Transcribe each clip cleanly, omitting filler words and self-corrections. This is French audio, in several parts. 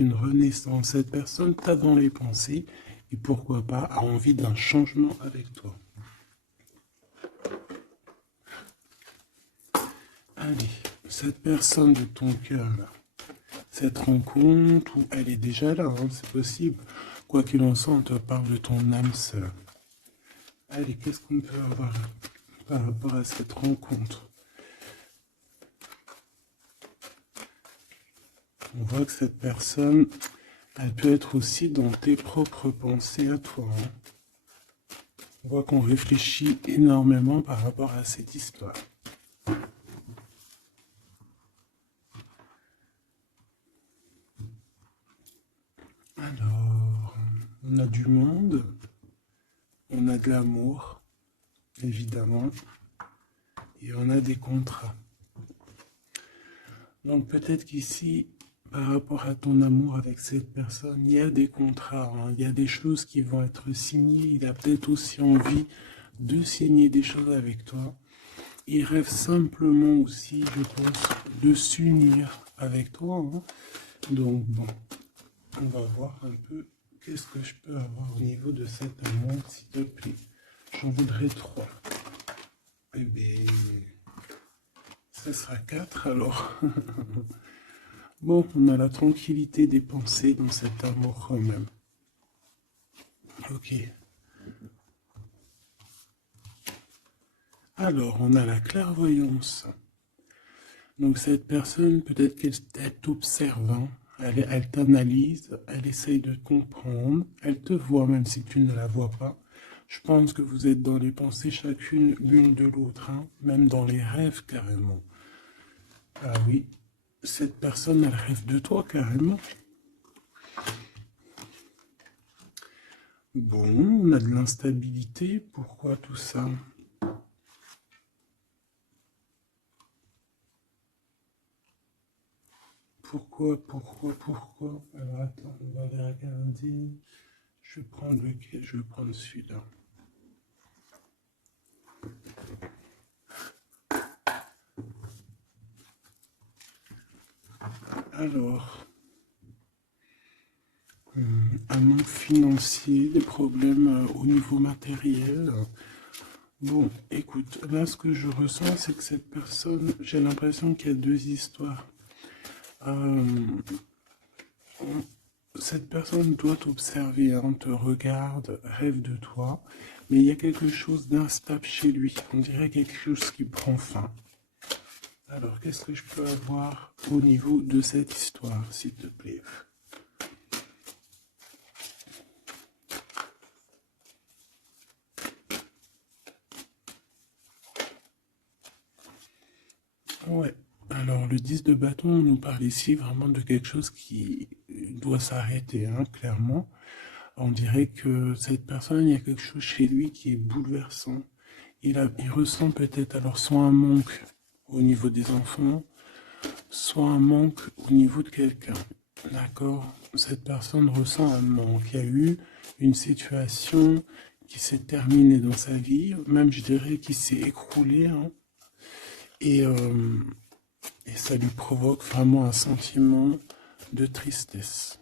une renaissance. Cette personne t'a dans les pensées et pourquoi pas a envie d'un changement avec toi. Allez, cette personne de ton cœur là, cette rencontre où elle est déjà là, hein, c'est possible. Quoi qu'il en soit, on te parle de ton âme sœur. Allez, qu'est-ce qu'on peut avoir par rapport à cette rencontre? On voit que cette personne, elle peut être aussi dans tes propres pensées à toi. Hein. On voit qu'on réfléchit énormément par rapport à cette histoire. Alors, on a du monde, on a de l'amour, évidemment, et on a des contrats. Donc peut-être qu'ici, par rapport à ton amour avec cette personne, il y a des contrats, hein, il y a des choses qui vont être signées, il a peut-être aussi envie de signer des choses avec toi. Il rêve simplement aussi, je pense, de s'unir avec toi. Hein. Donc bon, on va voir un peu qu'est-ce que je peux avoir au niveau de cet amour, s'il te plaît. J'en voudrais 3. Eh bien, ça sera 4 alors. Bon, on a la tranquillité des pensées dans cet amour quand même. Ok. Alors, on a la clairvoyance. Donc cette personne, peut-être qu'elle t'observe, hein. Elle t'analyse, elle essaye de comprendre, elle te voit même si tu ne la vois pas. Je pense que vous êtes dans les pensées chacune l'une de l'autre, hein, même dans les rêves carrément. Ah oui, cette personne, elle rêve de toi carrément. Bon, on a de l'instabilité, pourquoi tout ça? Pourquoi? Alors attends, on va regarder. Je vais prendre lequel? Je vais prendre celui-là. Alors, un manque financier, des problèmes au niveau matériel. Bon, écoute, là ce que je ressens, c'est que cette personne, j'ai l'impression qu'il y a 2 histoires. Euh, Cette personne doit t'observer, hein, te regarde, rêve de toi, mais il y a quelque chose d'instable chez lui. On dirait quelque chose qui prend fin. Alors, qu'est-ce que je peux avoir au niveau de cette histoire, s'il te plaît? Ouais. Alors, le 10 de bâton nous parle ici vraiment de quelque chose qui doit s'arrêter, hein, clairement. On dirait que cette personne, il y a quelque chose chez lui qui est bouleversant. Il ressent peut-être alors soit un manque au niveau des enfants, soit un manque au niveau de quelqu'un. D'accord? Cette personne ressent un manque. Il y a eu une situation qui s'est terminée dans sa vie, même je dirais qui s'est écroulée, hein, et, euh, et ça lui provoque vraiment un sentiment de tristesse.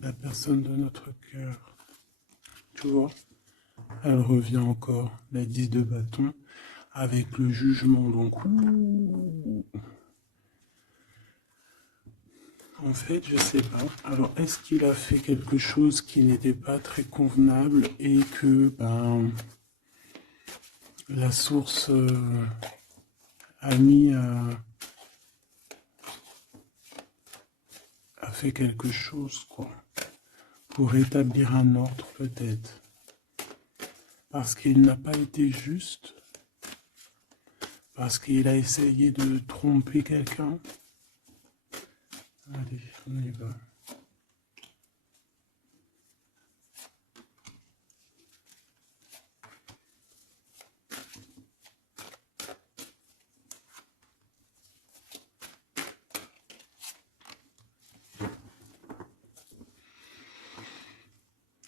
La personne de notre cœur, tu vois, elle revient encore, la 10 de bâton, avec le jugement. Donc, en fait, je sais pas. Alors, est-ce qu'il a fait quelque chose qui n'était pas très convenable et que la source a mis a fait quelque chose, quoi, pour établir un ordre peut-être, parce qu'il n'a pas été juste, parce qu'il a essayé de tromper quelqu'un. Allez, on y va.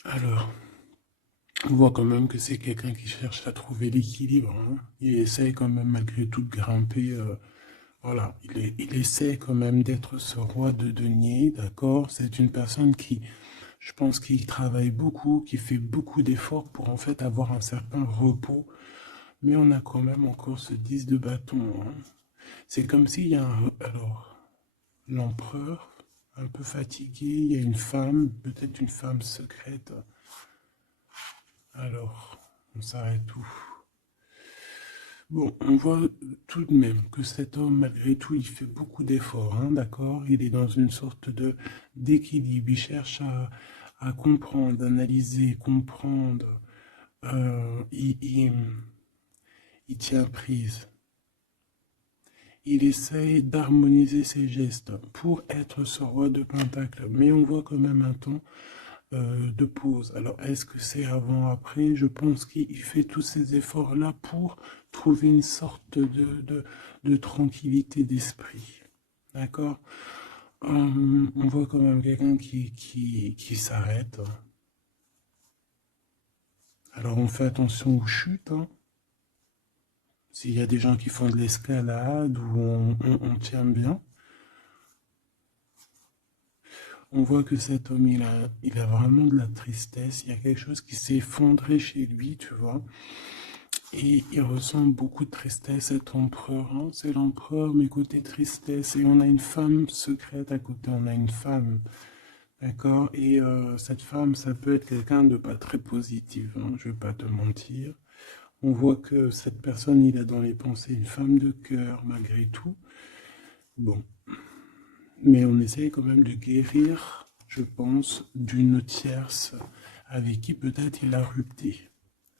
Alors, on voit quand même que c'est quelqu'un qui cherche à trouver l'équilibre. Hein. Il essaye quand même malgré tout de grimper Voilà, il essaie quand même d'être ce roi de denier, d'accord? C'est une personne qui, je pense, qui travaille beaucoup, qui fait beaucoup d'efforts pour en fait avoir un certain repos, mais on a quand même encore ce 10 de bâton, hein. C'est comme s'il y a un... Alors, l'empereur, un peu fatigué, il y a une femme, peut-être une femme secrète. Alors, on s'arrête où? Bon, on voit tout de même que cet homme, malgré tout, il fait beaucoup d'efforts, hein, d'accord? Il est dans une sorte de d'équilibre. Il cherche à comprendre, analyser, comprendre. Il tient prise. Il essaye d'harmoniser ses gestes pour être ce roi de Pentacle. Mais on voit quand même un temps de pause. Alors, est-ce que c'est avant, après? Je pense qu'il fait tous ces efforts-là pour trouver une sorte de tranquillité d'esprit. D'accord? On voit quand même quelqu'un qui s'arrête. Alors, on fait attention aux chutes, hein. S'il y a des gens qui font de l'escalade ou on tient bien, on voit que cet homme, il a vraiment de la tristesse. Il y a quelque chose qui s'est effondré chez lui, tu vois. Et il ressent beaucoup de tristesse, cet empereur, hein. C'est l'empereur, mais côté tristesse. Et on a une femme secrète à côté, on a une femme, d'accord? Et cette femme, ça peut être quelqu'un de pas très positif, hein, je vais pas te mentir. On voit que cette personne, il a dans les pensées une femme de cœur, malgré tout. Bon, mais on essaye quand même de guérir, je pense, d'une tierce avec qui peut-être il a rupté.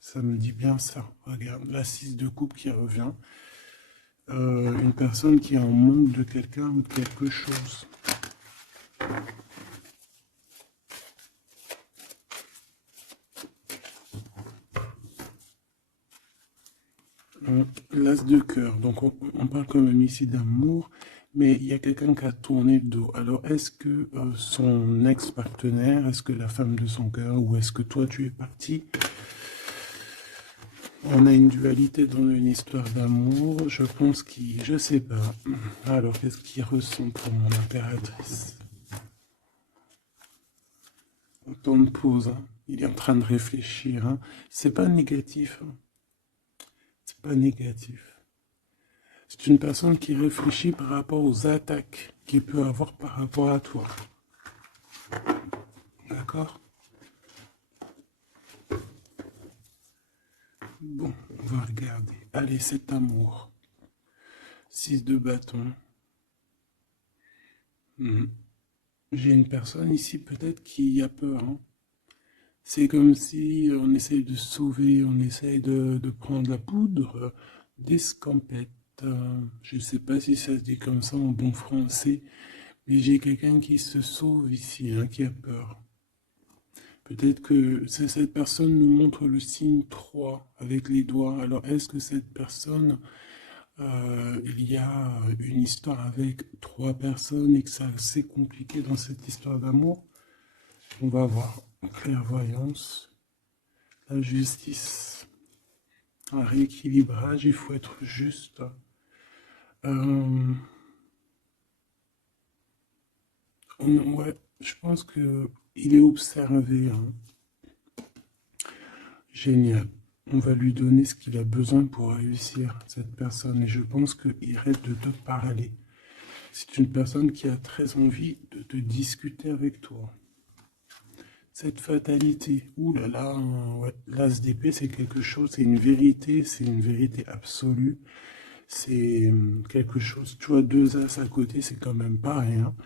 Ça me dit bien ça. Regarde, la 6 de coupe qui revient. Une personne qui est en manque de quelqu'un ou de quelque chose. L'as de cœur. Donc on parle quand même ici d'amour, mais il y a quelqu'un qui a tourné le dos. Alors est-ce que son ex-partenaire, est-ce que la femme de son cœur, ou est-ce que toi tu es parti? On a une dualité dans une histoire d'amour. Je pense qu'il... Je sais pas. Alors qu'est-ce qu'il ressent pour mon impératrice? Temps de pause, hein. Il est en train de réfléchir, hein. C'est pas négatif, hein. C'est pas négatif. C'est une personne qui réfléchit par rapport aux attaques qu'il peut avoir par rapport à toi. D'accord? Bon, on va regarder. Allez, cet amour. 6 de bâton. J'ai une personne ici peut-être qui a peur, hein. C'est comme si on essaye de sauver, on essaye de prendre la poudre d'escampette. Je ne sais pas si ça se dit comme ça en bon français, mais j'ai quelqu'un qui se sauve ici, hein, qui a peur. Peut-être que cette personne nous montre le signe 3 avec les doigts. Alors, est-ce que cette personne, il y a une histoire avec 3 personnes et que c'est assez compliqué dans cette histoire d'amour? On va voir. Clairvoyance, la justice, un rééquilibrage, il faut être juste. Ouais, je pense que il est observé, hein. Génial. On va lui donner ce qu'il a besoin pour réussir, cette personne. Et je pense qu'il rêve de te parler. C'est une personne qui a très envie de te discuter avec toi. Cette fatalité, ouh là là, ouais, l'as d'épée, c'est quelque chose, c'est une vérité absolue. C'est quelque chose, tu vois, 2 as à côté, c'est quand même pas rien.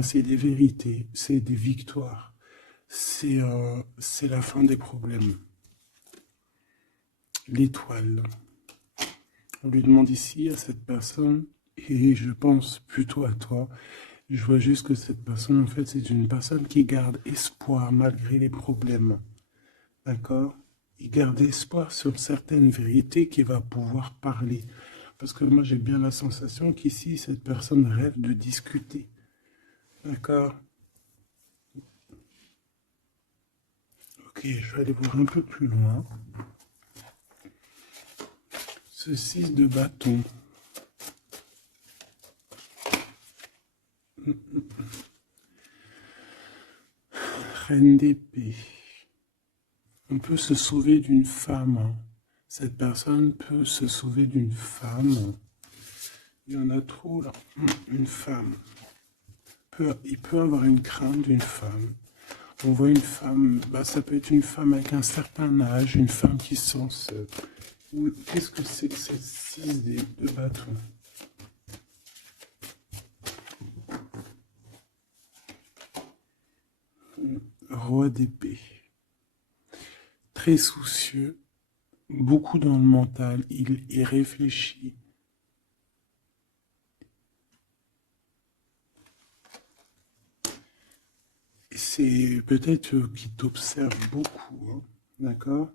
C'est des vérités, c'est des victoires. C'est la fin des problèmes. L'étoile. On lui demande ici à cette personne, et je pense plutôt à toi, je vois juste que cette personne, en fait, c'est une personne qui garde espoir malgré les problèmes. D'accord? Il garde espoir sur certaines vérités qu'il va pouvoir parler. Parce que moi, j'ai bien la sensation qu'ici, cette personne rêve de discuter. D'accord? Ok, je vais aller voir un peu plus loin. Ce 6 de bâton. Reine d'épée. On peut se sauver d'une femme, hein. Cette personne peut se sauver d'une femme. Il y en a trop là. Une femme. Il peut avoir une crainte d'une femme. On voit une femme, bah, ça peut être une femme avec un certain âge, une femme qui se sent seule. Qu'est-ce que c'est que cette 6 de bâton? Roi d'épée. Très soucieux, beaucoup dans le mental, il réfléchit. C'est peut-être qu'il t'observe beaucoup, hein, d'accord?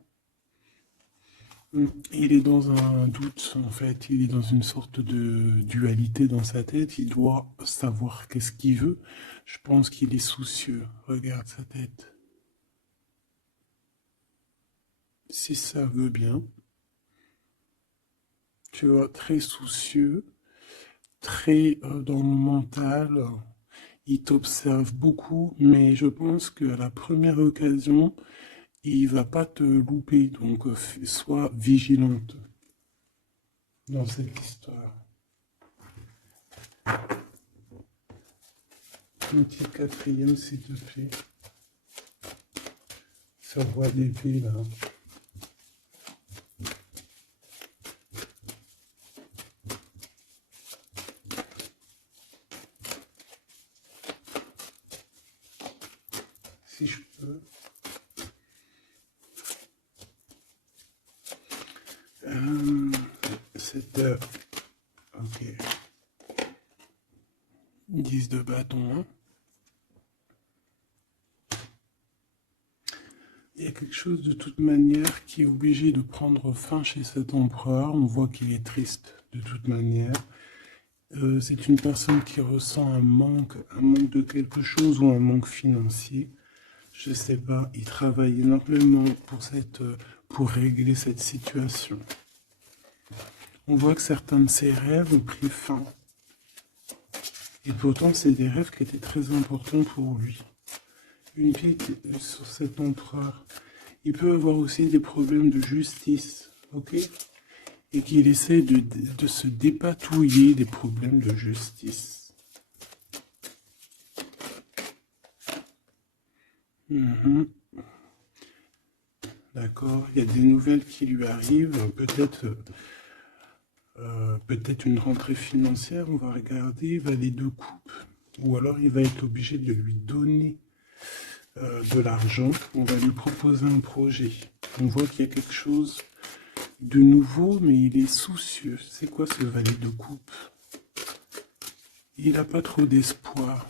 Il est dans un doute, en fait, il est dans une sorte de dualité dans sa tête, il doit savoir qu'est-ce qu'il veut. Je pense qu'il est soucieux, regarde sa tête. Si ça veut bien, tu vois, très soucieux, très dans le mental, il t'observe beaucoup, mais je pense qu'à la première occasion, il va pas te louper, donc sois vigilante dans cette histoire. Un petit quatrième, s'il te plaît. Ce roi d'épée, là. Si je peux. Cette... Ok. 10 de bâton. Hein. Il y a quelque chose de toute manière qui est obligé de prendre fin chez cet empereur. On voit qu'il est triste de toute manière. C'est une personne qui ressent un manque de quelque chose ou un manque financier. Je sais pas, il travaille énormément pour régler cette situation. On voit que certains de ses rêves ont pris fin. Et pourtant, c'est des rêves qui étaient très importants pour lui. Une pique sur cet empereur. Il peut avoir aussi des problèmes de justice, ok? Et qu'il essaie de se dépatouiller des problèmes de justice. D'accord, il y a des nouvelles qui lui arrivent, peut-être une rentrée financière, on va regarder, il va les deux coupes, ou alors il va être obligé de lui donner de l'argent, on va lui proposer un projet. On voit qu'il y a quelque chose de nouveau, mais il est soucieux. C'est quoi ce valet de coupe? Il n'a pas trop d'espoir.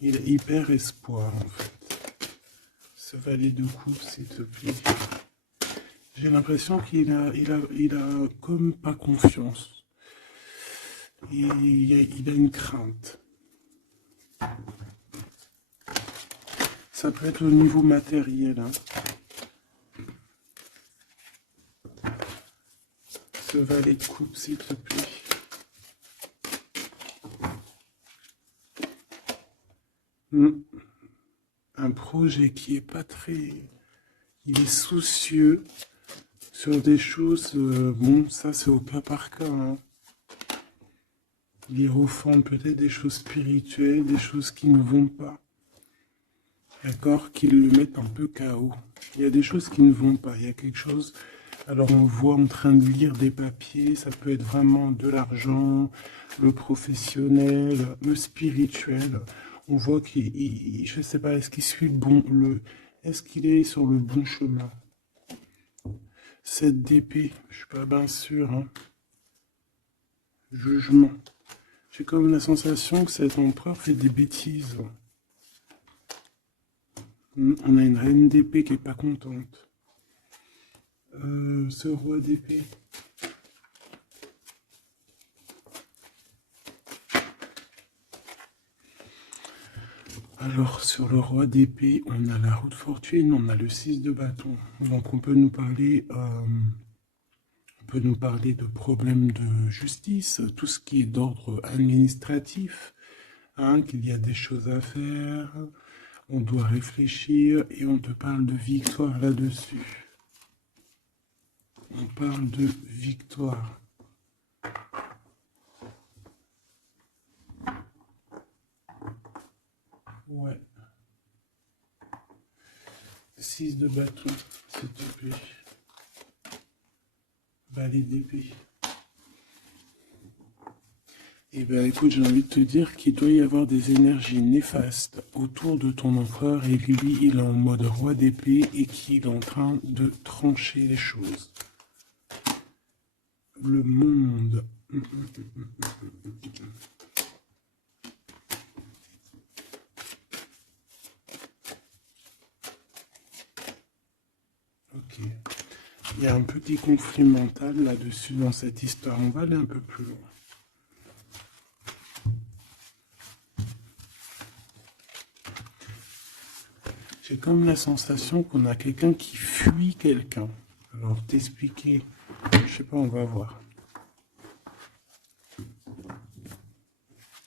Il a hyper espoir, en fait. Ce valet de coupe, s'il te plaît. J'ai l'impression qu'il a comme pas confiance. Il a une crainte. Ça peut être au niveau matériel. Hein. Ce valet de coupe, s'il te plaît. Un projet qui est pas très... Il est soucieux sur des choses... bon, ça c'est au cas par cas. Hein. Il refond peut-être des choses spirituelles, des choses qui ne vont pas. D'accord? Qui le mettent un peu KO. Il y a des choses qui ne vont pas. Il y a quelque chose... Alors on voit en train de lire des papiers, ça peut être vraiment de l'argent, le professionnel, le spirituel. On voit qu'il, je sais pas, est-ce qu'il suit est-ce qu'il est sur le bon chemin? Cette d'épée, je suis pas bien sûr. Hein. Jugement. J'ai comme la sensation que cet empereur fait des bêtises. On a une reine d'épée qui est pas contente. Ce roi d'épée. Alors, sur le roi d'épée, on a la roue de fortune, on a le 6 de bâton. Donc, on peut nous parler de problèmes de justice, tout ce qui est d'ordre administratif, hein, qu'il y a des choses à faire, on doit réfléchir et on te parle de victoire là-dessus. On parle de victoire. Ouais. 6 de bâton, s'il te plaît. Balai d'épée. Eh bien, écoute, j'ai envie de te dire qu'il doit y avoir des énergies néfastes autour de ton empereur et lui, il est en mode roi d'épée et qu'il est en train de trancher les choses. Le monde. Ok. Il y a un petit conflit mental là-dessus dans cette histoire. On va aller un peu plus loin. J'ai comme la sensation qu'on a quelqu'un qui fuit quelqu'un. Alors, t'expliquer, je sais pas, on va voir.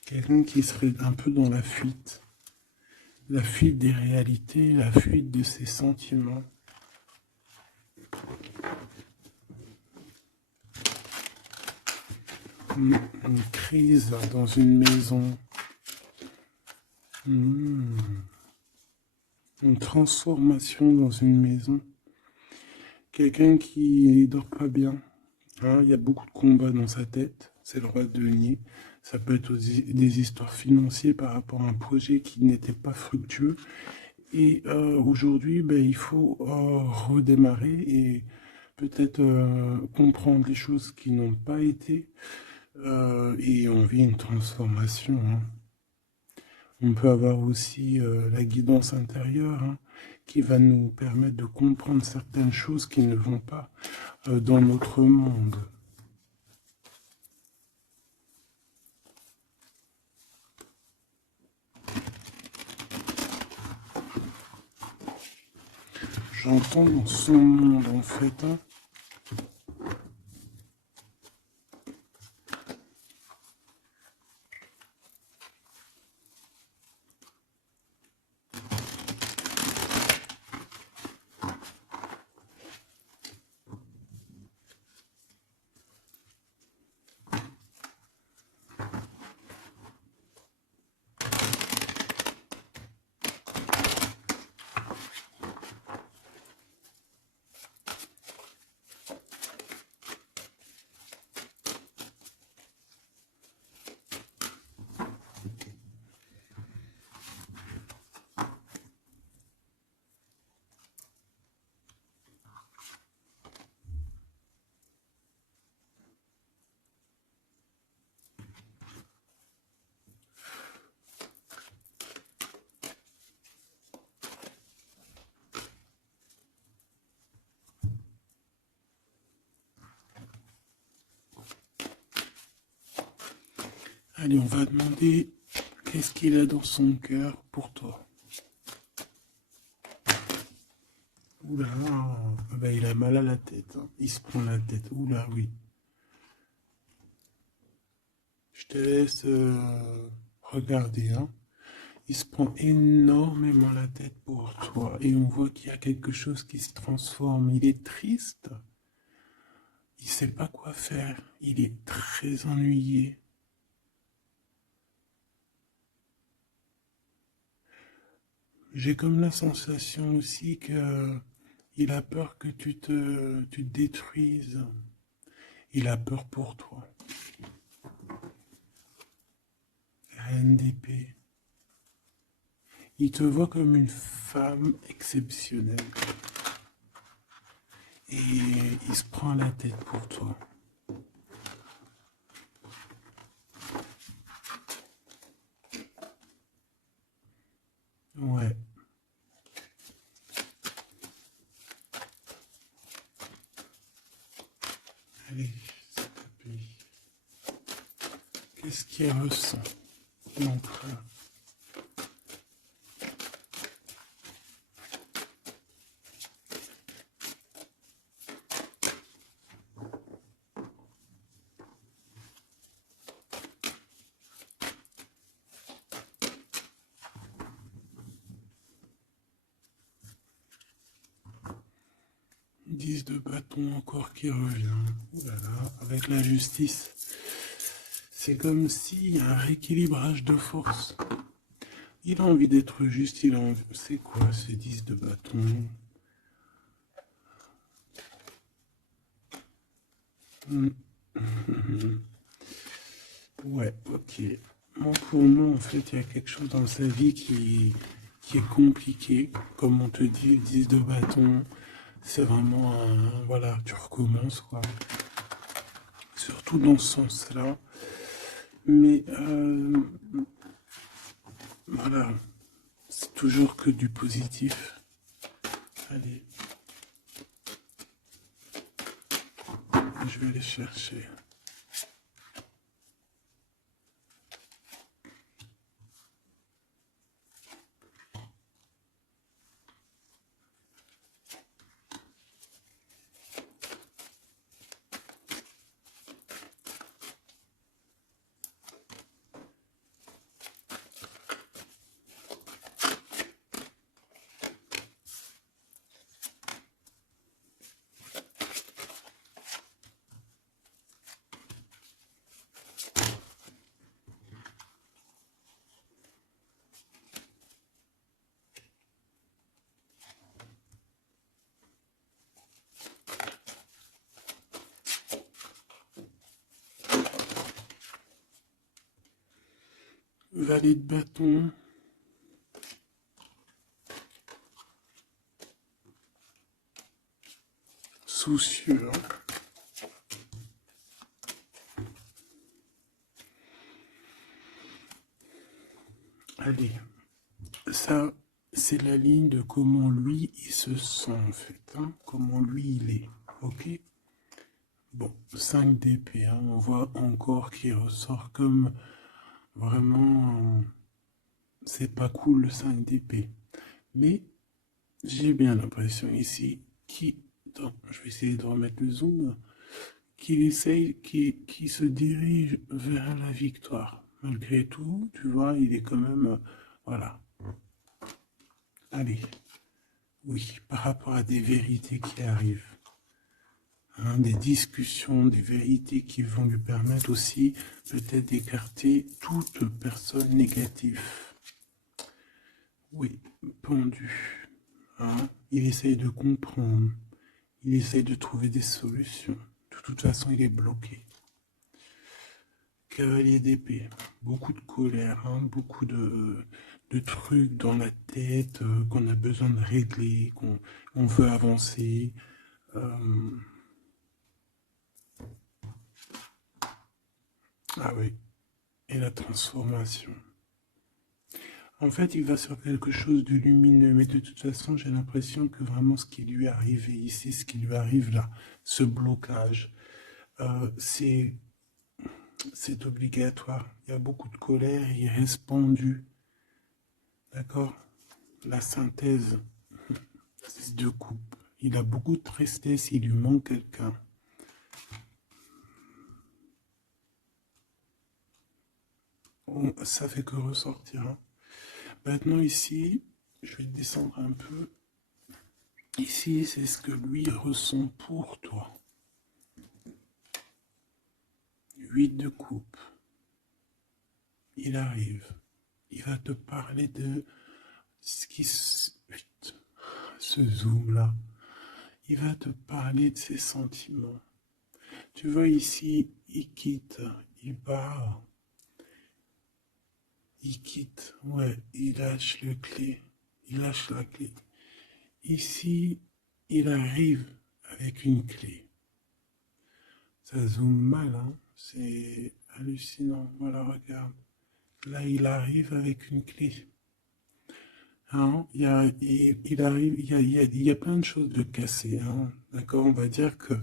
Quelqu'un qui serait un peu dans la fuite. La fuite des réalités, la fuite de ses sentiments. Une crise dans une maison. Une transformation dans une maison. Quelqu'un qui dort pas bien. Hein, il y a beaucoup de combats dans sa tête. C'est le roi de denier. Ça peut être aussi des histoires financières par rapport à un projet qui n'était pas fructueux. Et aujourd'hui, ben, il faut redémarrer et peut-être comprendre les choses qui n'ont pas été. Et on vit une transformation. Hein. On peut avoir aussi la guidance intérieure, hein, qui va nous permettre de comprendre certaines choses qui ne vont pas dans notre monde. J'entends dans son monde en fait. Hein. Allez, on va demander qu'est-ce qu'il a dans son cœur pour toi. Oula, ben, il a mal à la tête. Hein. Il se prend la tête. Oula, oui. Je te laisse regarder. Hein. Il se prend énormément la tête pour toi. Et on voit qu'il y a quelque chose qui se transforme. Il est triste. Il ne sait pas quoi faire. Il est très ennuyé. J'ai comme la sensation aussi que il a peur que tu te détruises. Il a peur pour toi. Reine d'épée. Il te voit comme une femme exceptionnelle. Et il se prend la tête pour toi. Ouais. Allez, s'il te plaît. Qu'est-ce qu'il ressent, l'empereur? 10 de bâton encore qui revient. Voilà, avec la justice. C'est comme s'il y a un rééquilibrage de force. Il a envie d'être juste, il a envie... C'est quoi ces 10 de bâton? Ouais, ok. Bon, pour nous, en fait, il y a quelque chose dans sa vie qui est compliqué. Comme on te dit, le 10 de bâton, c'est vraiment un... Voilà, tu recommences, quoi. Surtout dans ce sens-là. Mais, voilà, c'est toujours que du positif. Allez, je vais aller chercher. Valet de bâton. Soucieux. Allez, ça, c'est la ligne de comment lui, il se sent, en fait. Hein, comment lui, il est. Ok? Bon, 5 d'épée, hein, on voit encore qu'il ressort comme vraiment... c'est pas cool le 5 d'épée. Mais j'ai bien l'impression ici qu'il... Attends, je vais essayer de remettre le zoom. Qu'il essaye, qu'il se dirige vers la victoire. Malgré tout, tu vois, il est quand même... voilà. Allez. Oui, par rapport à des vérités qui arrivent. Hein, des discussions, des vérités qui vont lui permettre aussi peut-être d'écarter toute personne négative. Oui, pendu. Hein, il essaye de comprendre. Il essaye de trouver des solutions. De toute façon, il est bloqué. Cavalier d'épée. Beaucoup de colère, hein, beaucoup de trucs dans la tête qu'on a besoin de régler, qu'on veut avancer. Ah oui, et la transformation. En fait, il va sur quelque chose de lumineux, mais de toute façon, j'ai l'impression que vraiment ce qui lui est arrivé ici, ce qui lui arrive là, ce blocage, c'est obligatoire. Il y a beaucoup de colère, il reste pendu. D'accord? La synthèse, c'est de coupe. Il a beaucoup de tristesse, il lui manque quelqu'un. Ça fait que ressortir. Hein. Maintenant ici, je vais descendre un peu. Ici, c'est ce que lui ressent pour toi. 8 de coupe. Il arrive. Il va te parler de ce qui se... Ce zoom-là. Il va te parler de ses sentiments. Tu vois ici, il quitte, il part. Il quitte, ouais, il lâche le clé. Il lâche la clé. Ici, il arrive avec une clé. Ça zoome mal, hein. C'est hallucinant. Voilà, regarde. Là, il arrive avec une clé. Hein, il arrive, il y a plein de choses de cassées. Hein, d'accord, on va dire que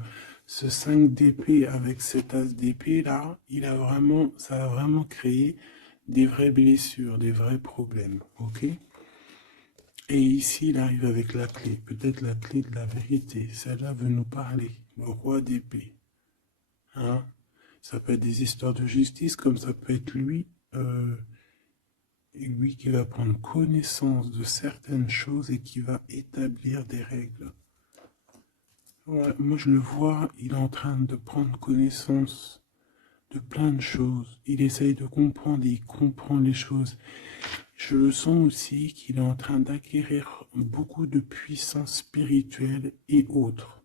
ce 5 d'épée avec cet as d'épée là, ça a vraiment créé des vraies blessures, des vrais problèmes. Ok. Et ici, il arrive avec la clé, peut-être la clé de la vérité. Celle-là veut nous parler, le roi d'épée. Hein, ça peut être des histoires de justice, comme ça peut être lui. Et lui qui va prendre connaissance de certaines choses et qui va établir des règles. Ouais, moi je le vois, il est en train de prendre connaissance de plein de choses. Il essaye de comprendre et il comprend les choses. Je le sens aussi qu'il est en train d'acquérir beaucoup de puissance spirituelle et autres.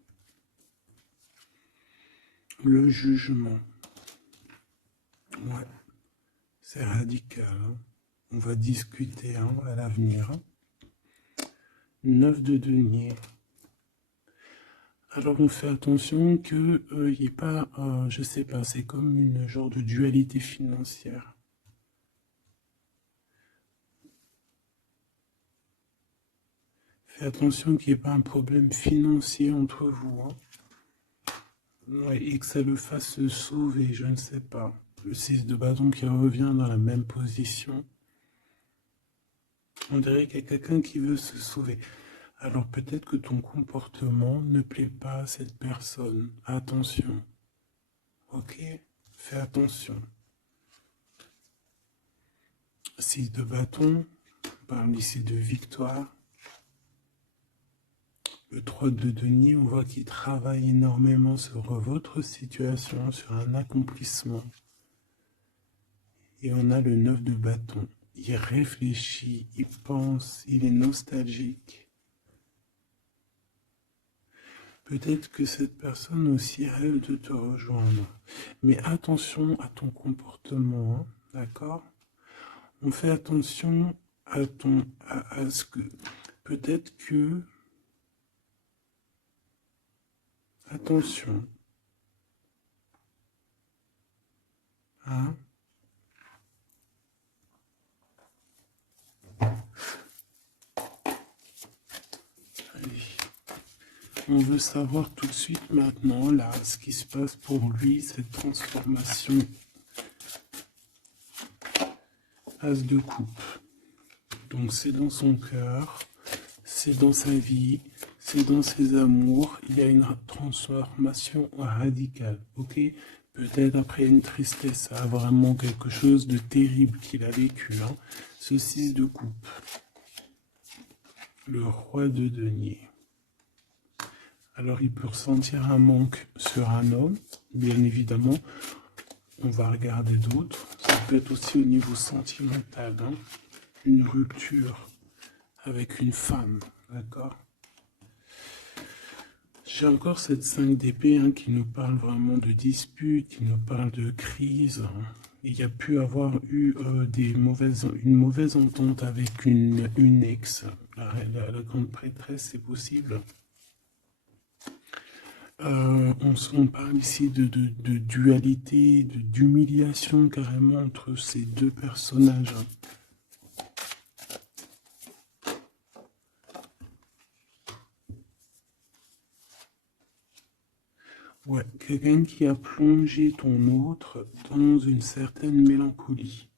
Le jugement, ouais, c'est radical, hein. On va discuter hein, à l'avenir. 9 de denier. Alors on fait attention que il n'y ait pas, je sais pas, c'est comme une genre de dualité financière. Fais attention qu'il n'y ait pas un problème financier entre vous, hein. Ouais, et que ça le fasse se sauver, je ne sais pas. Le 6 de bâton qui revient dans la même position. On dirait qu'il y a quelqu'un qui veut se sauver. Alors peut-être que ton comportement ne plaît pas à cette personne. Attention. Ok? Fais attention. 6 de bâton, on parle ici de victoire. Le 3 de denier, on voit qu'il travaille énormément sur votre situation, sur un accomplissement. Et on a le 9 de bâton. Il réfléchit, il pense, il est nostalgique. Peut-être que cette personne aussi rêve de te rejoindre. Mais attention à ton comportement, hein, d'accord? On fait attention à ce que... Peut-être que... Attention. Hein? Allez. On veut savoir tout de suite maintenant, là, ce qui se passe pour lui, cette transformation. As de coupe. Donc c'est dans son cœur, c'est dans sa vie, c'est dans ses amours. Il y a une transformation radicale, ok? Peut-être après une tristesse, ça a vraiment quelque chose de terrible qu'il a vécu, hein. Ce 6 de coupe. Le roi de denier. Alors il peut ressentir un manque sur un homme, bien évidemment. On va regarder d'autres. Ça peut être aussi au niveau sentimental, hein. Une rupture avec une femme, d'accord? J'ai encore cette 5 d'épée hein, qui nous parle vraiment de dispute, qui nous parle de crise. Hein. Il y a pu avoir eu une mauvaise entente avec une ex. La grande prêtresse, c'est possible. On parle ici de dualité, d'humiliation carrément entre ces deux personnages. Ouais, quelqu'un qui a plongé ton autre dans une certaine mélancolie.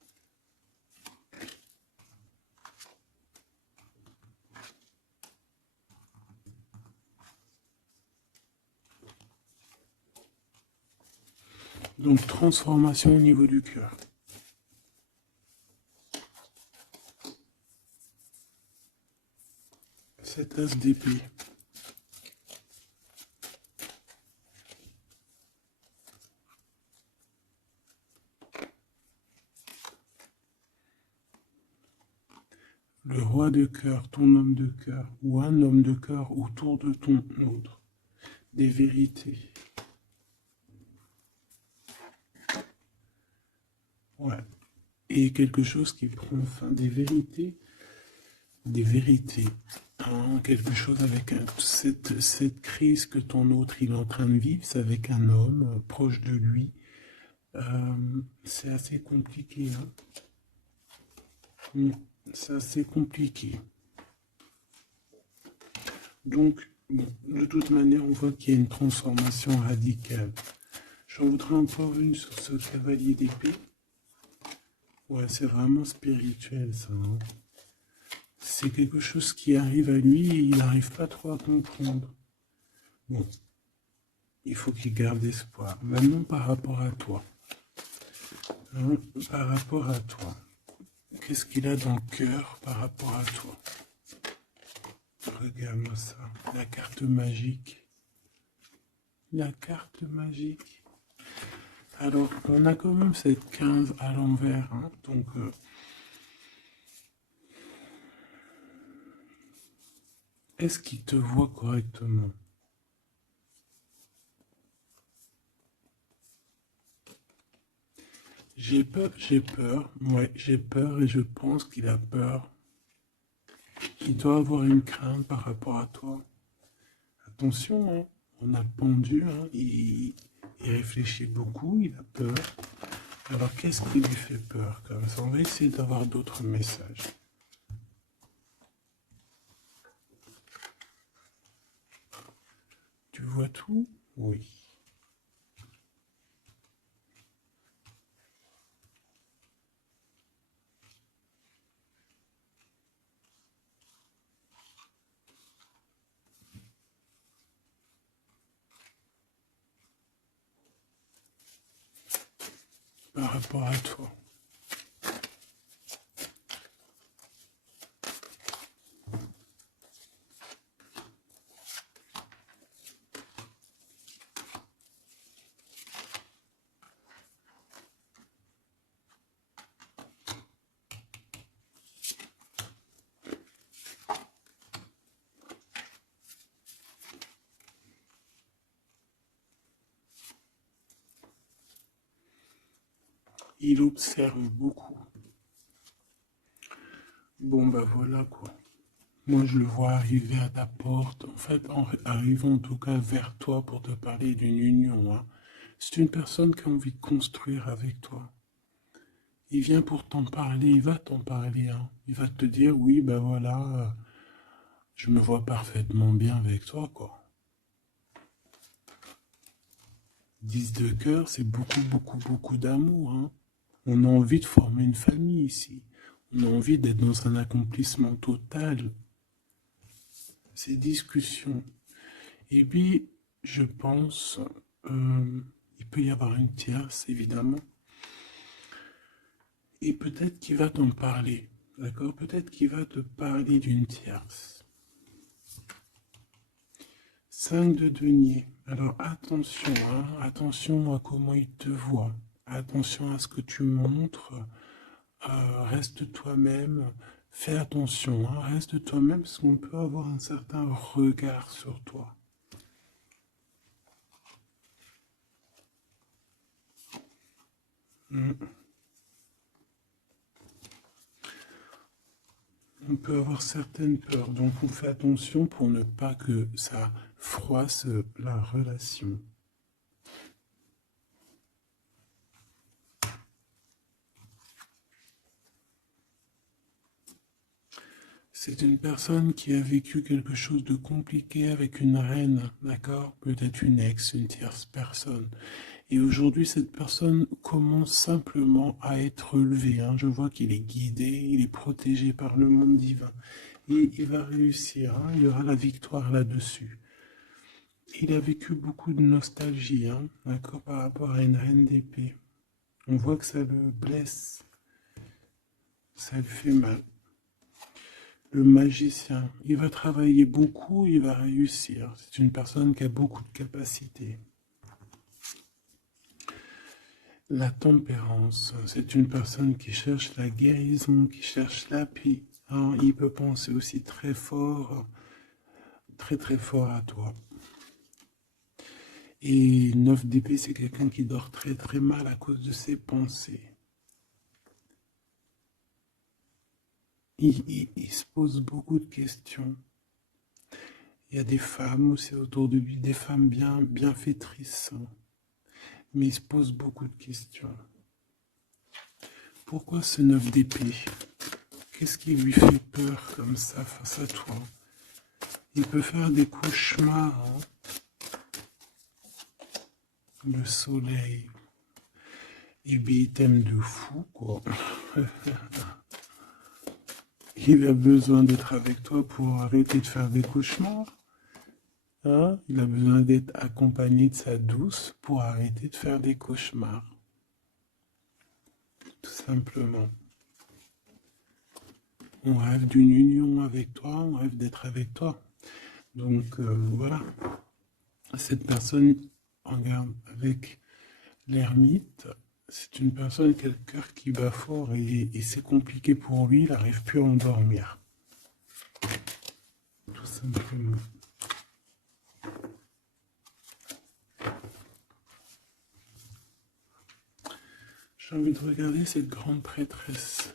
Donc transformation au niveau du cœur. Cet as d'épée. Le roi de cœur, ton homme de cœur, ou un homme de cœur autour de ton autre. Des vérités. Ouais. Et quelque chose qui prend fin. Des vérités. Des vérités. Hein, quelque chose avec cette crise que ton autre il est en train de vivre, c'est avec un homme proche de lui. C'est assez compliqué. Hein. C'est assez compliqué. Donc, bon, de toute manière, on voit qu'il y a une transformation radicale. J'en voudrais encore une sur ce cavalier d'épée. Ouais, c'est vraiment spirituel, ça. Hein. C'est quelque chose qui arrive à lui et il n'arrive pas trop à comprendre. Bon, il faut qu'il garde espoir. Maintenant, par rapport à toi. Hein, par rapport à toi. Qu'est-ce qu'il a dans le cœur par rapport à toi? Regarde-moi ça. La carte magique. la carte magique. Alors, on a quand même cette 15 à l'envers, hein, donc est-ce qu'il te voit correctement? Ouais, j'ai peur et je pense qu'il a peur. Il doit avoir une crainte par rapport à toi. Attention, hein, on a le pendu, hein, il réfléchit beaucoup, il a peur. Alors, qu'est-ce qui lui fait peur comme ça? On va essayer d'avoir d'autres messages. Tu vois tout? Oui. Par rapport à toi. Il observe beaucoup. Bon, bah voilà quoi. Moi, je le vois arriver à ta porte, en fait, en arrivant en tout cas vers toi pour te parler d'une union, hein. C'est une personne qui a envie de construire avec toi. Il vient pour t'en parler, il va t'en parler, hein. Il va te dire, oui, ben voilà, je me vois parfaitement bien avec toi, quoi. 10 de cœur, c'est beaucoup, beaucoup, beaucoup d'amour, hein. On a envie de former une famille ici. On a envie d'être dans un accomplissement total. Ces discussions. Et puis, je pense, il peut y avoir une tierce, évidemment. Et peut-être qu'il va t'en parler. D'accord? Peut-être qu'il va te parler d'une tierce. 5 de denier. Alors attention, hein, attention à comment il te voit. Attention à ce que tu montres. Reste toi-même. Fais attention, hein, reste toi-même parce qu'on peut avoir un certain regard sur toi. On peut avoir certaines peurs, donc on fait attention pour ne pas que ça froisse la relation. C'est une personne qui a vécu quelque chose de compliqué avec une reine, d'accord? Peut-être une ex, une tierce personne. Et aujourd'hui, cette personne commence simplement à être relevée, hein. Je vois qu'il est guidé, il est protégé par le monde divin. Et il va réussir, hein. Il y aura la victoire là-dessus. Il a vécu beaucoup de nostalgie, hein, d'accord, par rapport à une reine d'épée. On voit que ça le blesse, ça le fait mal. Le magicien, il va travailler beaucoup, il va réussir. C'est une personne qui a beaucoup de capacités. La tempérance, c'est une personne qui cherche la guérison, qui cherche la paix. Hein, il peut penser aussi très fort, très très fort à toi. Et 9 d'épée, c'est quelqu'un qui dort très très mal à cause de ses pensées. Il se pose beaucoup de questions. Il y a des femmes aussi autour de lui, des femmes bien bienfaitrices. Mais il se pose beaucoup de questions. Pourquoi ce 9 d'épée? Qu'est-ce qui lui fait peur comme ça face à toi? Il peut faire des cauchemars, hein. Le soleil. Et bien, il t'aime de fou, quoi. Il a besoin d'être avec toi pour arrêter de faire des cauchemars. Hein? Il a besoin d'être accompagné de sa douce pour arrêter de faire des cauchemars. Tout simplement. On rêve d'une union avec toi, on rêve d'être avec toi. Donc voilà. Cette personne, regarde, avec l'ermite, c'est une personne qui a le cœur qui bat fort et c'est compliqué pour lui, il n'arrive plus à endormir. Tout simplement. J'ai envie de regarder cette grande prêtresse.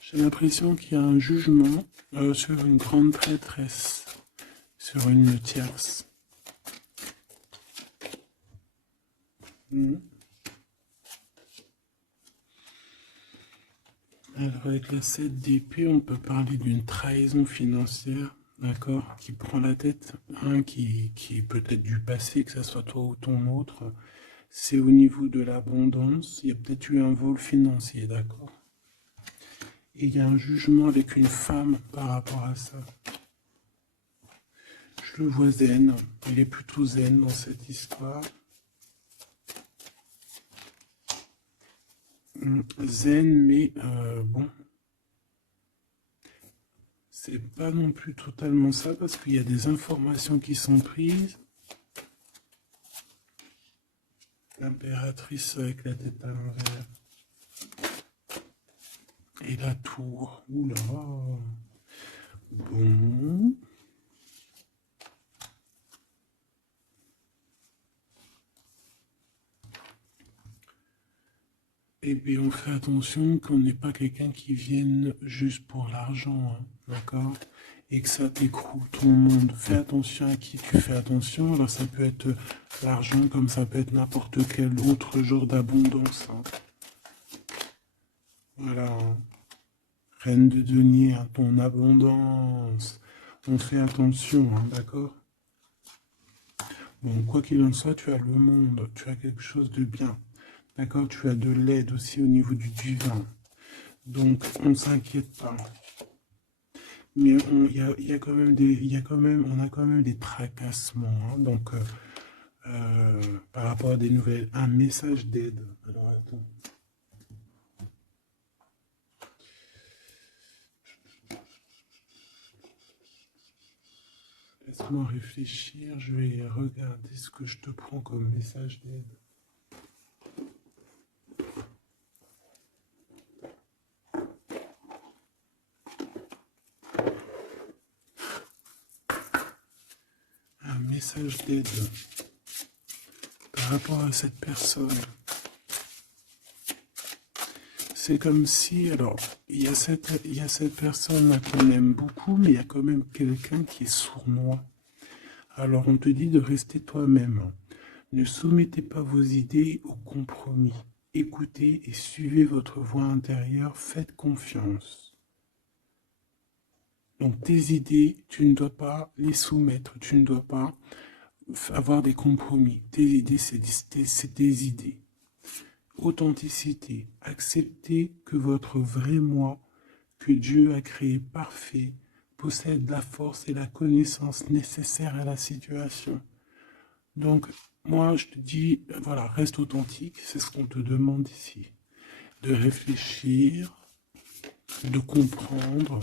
J'ai l'impression qu'il y a un jugement sur une grande prêtresse, sur une tierce. Alors avec la 7 d'épée, on peut parler d'une trahison financière, d'accord, qui prend la tête, hein, qui est peut-être du passé, que ce soit toi ou ton autre. C'est au niveau de l'abondance, il y a peut-être eu un vol financier, d'accord. Et il y a un jugement avec une femme par rapport à ça. Je le vois zen, il est plutôt zen dans cette histoire. Zen, mais bon, c'est pas non plus totalement ça parce qu'il y a des informations qui sont prises. L'impératrice avec la tête à l'envers. Et la tour. Oula. Bon. Et bien on fait attention qu'on n'est pas quelqu'un qui vienne juste pour l'argent, hein, d'accord? Et que ça t'écroule ton monde. Fais attention à qui tu fais attention. Alors ça peut être l'argent comme ça peut être n'importe quel autre genre d'abondance. Hein. Voilà. Hein. Reine de denier, hein, ton abondance. On fait attention, hein, d'accord? Bon, quoi qu'il en soit, tu as le monde, tu as quelque chose de bien. D'accord, tu as de l'aide aussi au niveau du divin. Donc, on ne s'inquiète pas. Mais il y a quand même on a quand même des tracassements. Hein, donc, par rapport à des nouvelles, un message d'aide. Alors, attends. Laisse-moi réfléchir. Je vais regarder ce que je te prends comme message d'aide. Message d'aide par rapport à cette personne. C'est comme si, alors, il y a cette personne-là qu'on aime beaucoup, mais il y a quand même quelqu'un qui est sournois. Alors, on te dit de rester toi-même. Ne soumettez pas vos idées au compromis. Écoutez et suivez votre voix intérieure, faites confiance. Donc tes idées, tu ne dois pas les soumettre, tu ne dois pas avoir des compromis. Tes idées, c'est tes idées. Authenticité, accepter que votre vrai moi, que Dieu a créé parfait, possède la force et la connaissance nécessaires à la situation. Donc, moi, je te dis, voilà, reste authentique, c'est ce qu'on te demande ici. De réfléchir, de comprendre.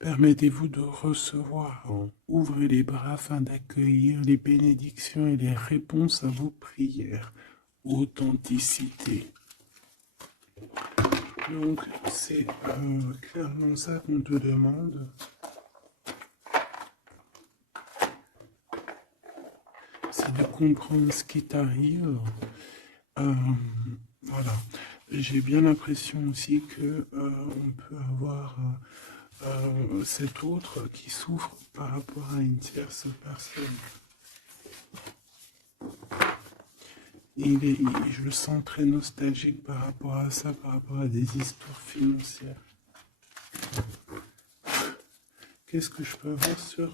Permettez-vous de recevoir. Ouvrez les bras afin d'accueillir les bénédictions et les réponses à vos prières. Authenticité. Donc, c'est clairement ça qu'on te demande. C'est de comprendre ce qui t'arrive. Voilà. J'ai bien l'impression aussi que on peut avoir cet autre qui souffre par rapport à une tierce personne. Je le sens très nostalgique par rapport à ça, par rapport à des histoires financières. Qu'est-ce que je peux avoir sur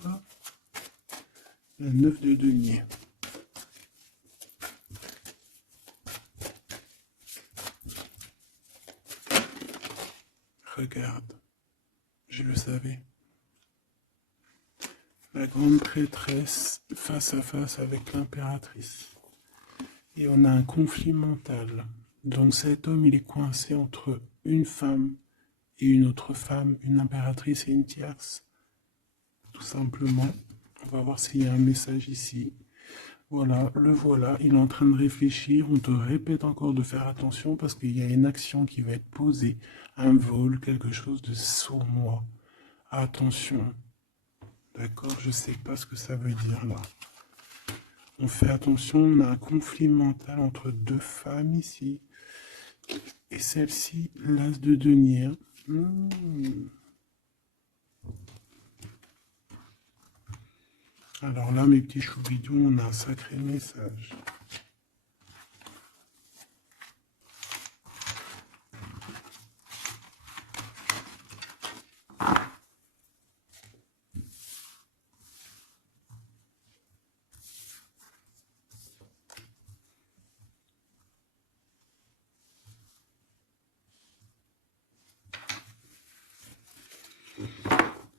la 9 de denier? Regarde, je le savais. La grande prêtresse face à face avec l'impératrice. Et on a un conflit mental. Donc cet homme, il est coincé entre une femme et une autre femme, une impératrice et une tierce. tout simplement. On va voir s'il y a un message ici. Voilà, le voilà, il est en train de réfléchir. On te répète encore de faire attention parce qu'il y a une action qui va être posée. Un vol, quelque chose de sournois. Attention. D'accord, je sais pas ce que ça veut dire là. On fait attention, on a un conflit mental entre deux femmes ici. Et celle-ci, l'as de denier. Alors là, mes petits choubidous, on a un sacré message.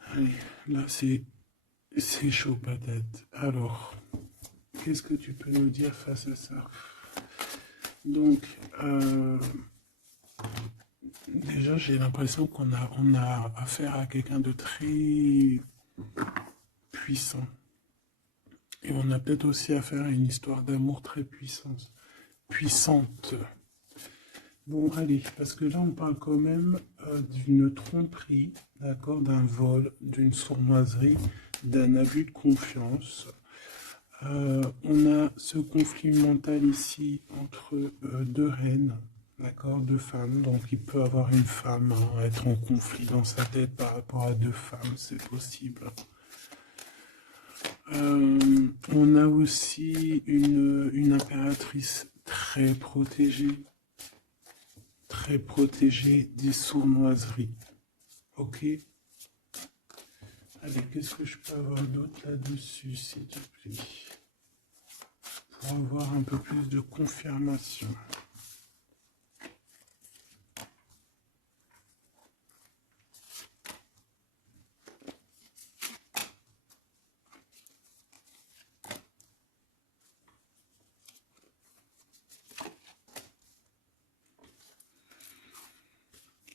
Allez, là, c'est chaud patate. Alors, qu'est-ce que tu peux nous dire face à ça? Donc, déjà, j'ai l'impression qu'on a affaire à quelqu'un de très puissant. Et on a peut-être aussi affaire à une histoire d'amour très puissante. Bon, allez, parce que là, on parle quand même d'une tromperie, d'accord, d'un vol, d'une sournoiserie, d'un abus de confiance. On a ce conflit mental ici entre deux reines, d'accord, deux femmes. Donc, il peut avoir une femme être en conflit dans sa tête par rapport à deux femmes, c'est possible. On a aussi une impératrice très protégée des sournoiseries. Ok? Allez, qu'est-ce que je peux avoir d'autre là-dessus, s'il te plaît? Pour avoir un peu plus de confirmation.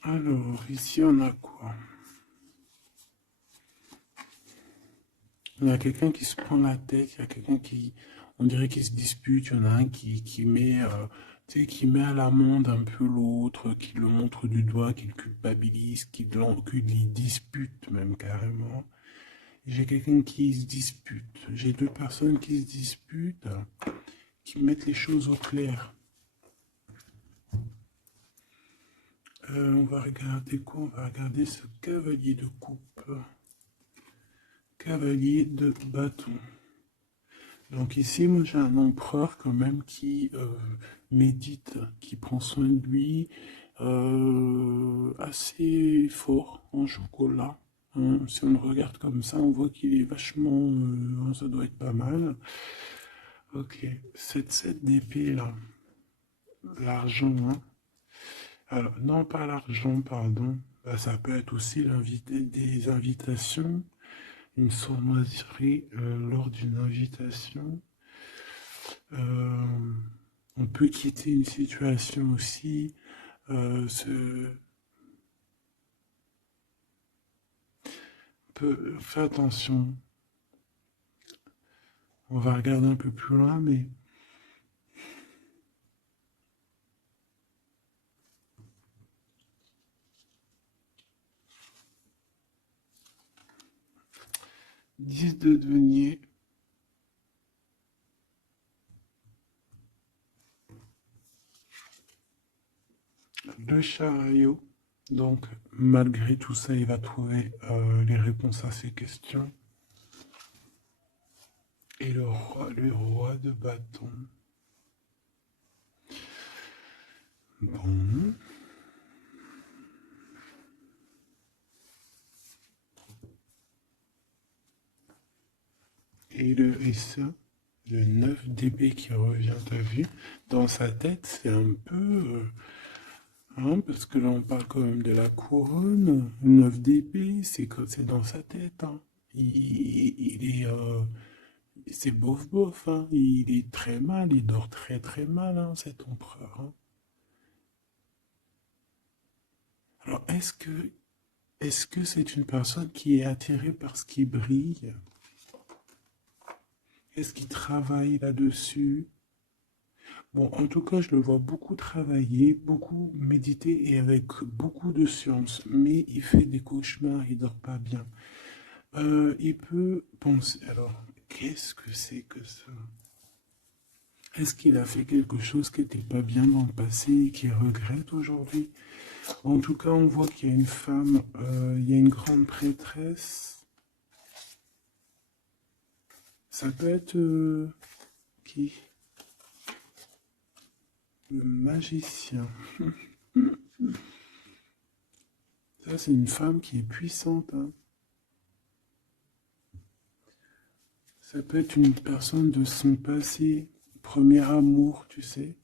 Alors, ici, on a quoi? Il y a quelqu'un qui se prend la tête, il y a quelqu'un qui, on dirait qu'il se dispute, il y en a un qui met, tu sais, qui met à l'amende un peu l'autre, qui le montre du doigt, qui le culpabilise, qui les dispute même carrément. J'ai quelqu'un qui se dispute. J'ai deux personnes qui se disputent, qui mettent les choses au clair. On va regarder quoi? On va regarder ce cavalier de coupe. Cavalier de bâton. Donc ici, moi j'ai un empereur quand même qui médite, qui prend soin de lui, assez fort en chocolat. Hein. Si on le regarde comme ça, on voit qu'il est vachement... ça doit être pas mal. Ok, cette 7 d'épée là, l'argent, hein. Alors, non pas l'argent, pardon. Bah, ça peut être aussi des invitations, une sournoiserie lors d'une invitation. Euh, on peut quitter une situation aussi. Faire attention. On va regarder un peu plus loin, mais 10 de denier. Le chariot. Donc, malgré tout ça, il va trouver les réponses à ses questions. Et le roi de bâton. Bon. Et ça, le 9 d'épée qui revient, t'as vu? Dans sa tête, c'est un peu... hein, parce que là, on parle quand même de la couronne. Le 9 d'épée, c'est dans sa tête. Hein. Il est... c'est bof bof, hein. Il est très mal, il dort très très mal, hein, cet empereur. Hein. Alors, est-ce que Est-ce que c'est une personne qui est attirée par ce qui brille? Est-ce qu'il travaille là-dessus? Bon, en tout cas, je le vois beaucoup travailler, beaucoup méditer et avec beaucoup de science, mais il fait des cauchemars, il dort pas bien. Il peut penser, alors, qu'est-ce que c'est que ça? Est-ce qu'il a fait quelque chose qui n'était pas bien dans le passé et qu'il regrette aujourd'hui? En tout cas, on voit qu'il y a une femme, il y a une grande prêtresse. Ça peut être qui? Le magicien. Ça, c'est une femme qui est puissante, hein. Ça peut être une personne de son passé, premier amour, tu sais.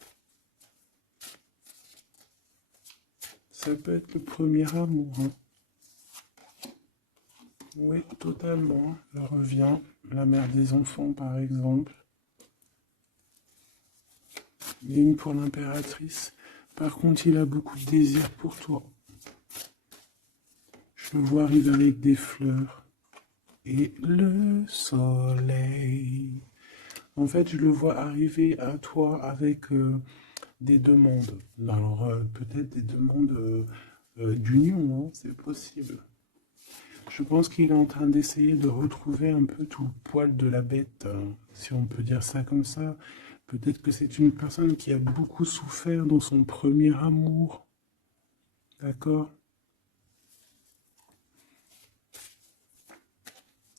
Ça peut être le premier amour, hein. Oui, totalement. Elle revient. La mère des enfants, par exemple. Il y a une pour l'impératrice. Par contre, il a beaucoup de désir pour toi. Je le vois arriver avec des fleurs. Et le soleil. En fait, je le vois arriver à toi avec des demandes. Alors, peut-être des demandes d'union, hein, c'est possible. Je pense qu'il est en train d'essayer de retrouver un peu tout le poil de la bête, hein, si on peut dire ça comme ça. Peut-être que c'est une personne qui a beaucoup souffert dans son premier amour. D'accord?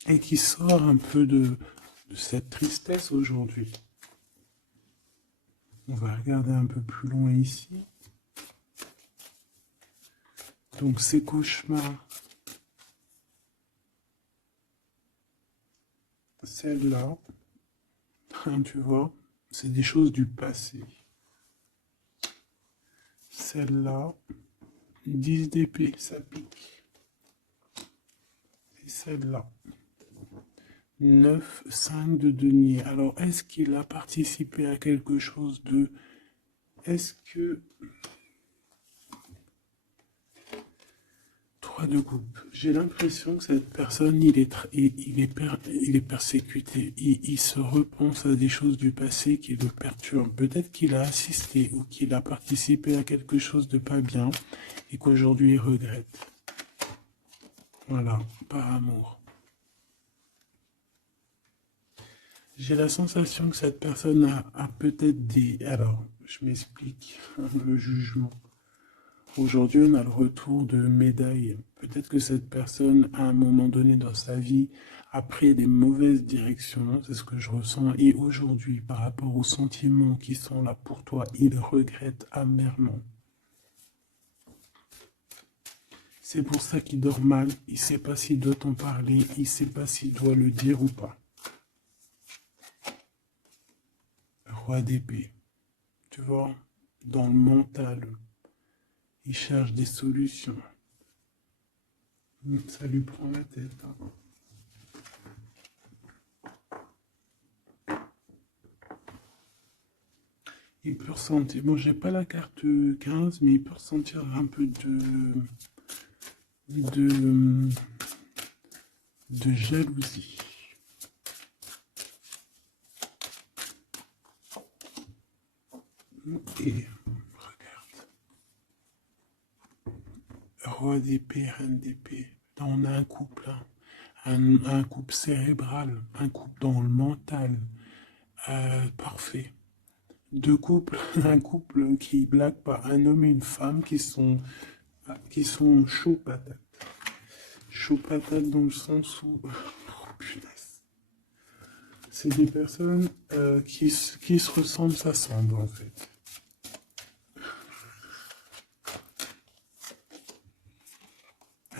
Et qui sort un peu de cette tristesse aujourd'hui. On va regarder un peu plus loin ici. Donc ces cauchemars, celle-là, hein, tu vois, c'est des choses du passé. Celle-là, 10 d'épée, ça pique. Et celle-là, 9, 5 de denier. Alors, est-ce qu'il a participé à quelque chose de... Est-ce que... 3 de coupe. J'ai l'impression que cette personne, il est persécuté. Il se repense à des choses du passé qui le perturbent. Peut-être qu'il a assisté ou qu'il a participé à quelque chose de pas bien et qu'aujourd'hui il regrette. Voilà, par amour. J'ai la sensation que cette personne a peut-être des... Alors, je m'explique, le jugement. Aujourd'hui, on a le retour de médailles. Peut-être que cette personne, à un moment donné dans sa vie, a pris des mauvaises directions, c'est ce que je ressens. Et aujourd'hui, par rapport aux sentiments qui sont là pour toi, il regrette amèrement. C'est pour ça qu'il dort mal. Il ne sait pas s'il doit t'en parler. Il ne sait pas s'il doit le dire ou pas. Roi d'épée. Tu vois, dans le mental, il cherche des solutions. Ça lui prend la tête, hein. Il peut ressentir, bon, j'ai pas la carte 15, mais il peut ressentir un peu de, de jalousie. Et regarde, roi d'épée, reine d'épée. Là, on a un couple, hein. Un couple cérébral, un couple dans le mental, parfait. Deux couples, un couple qui blague pas, un homme et une femme qui sont chauds patates. Chauds patates dans le sens où, oh, punaise. C'est des personnes qui se ressemblent, s'assemblent en fait.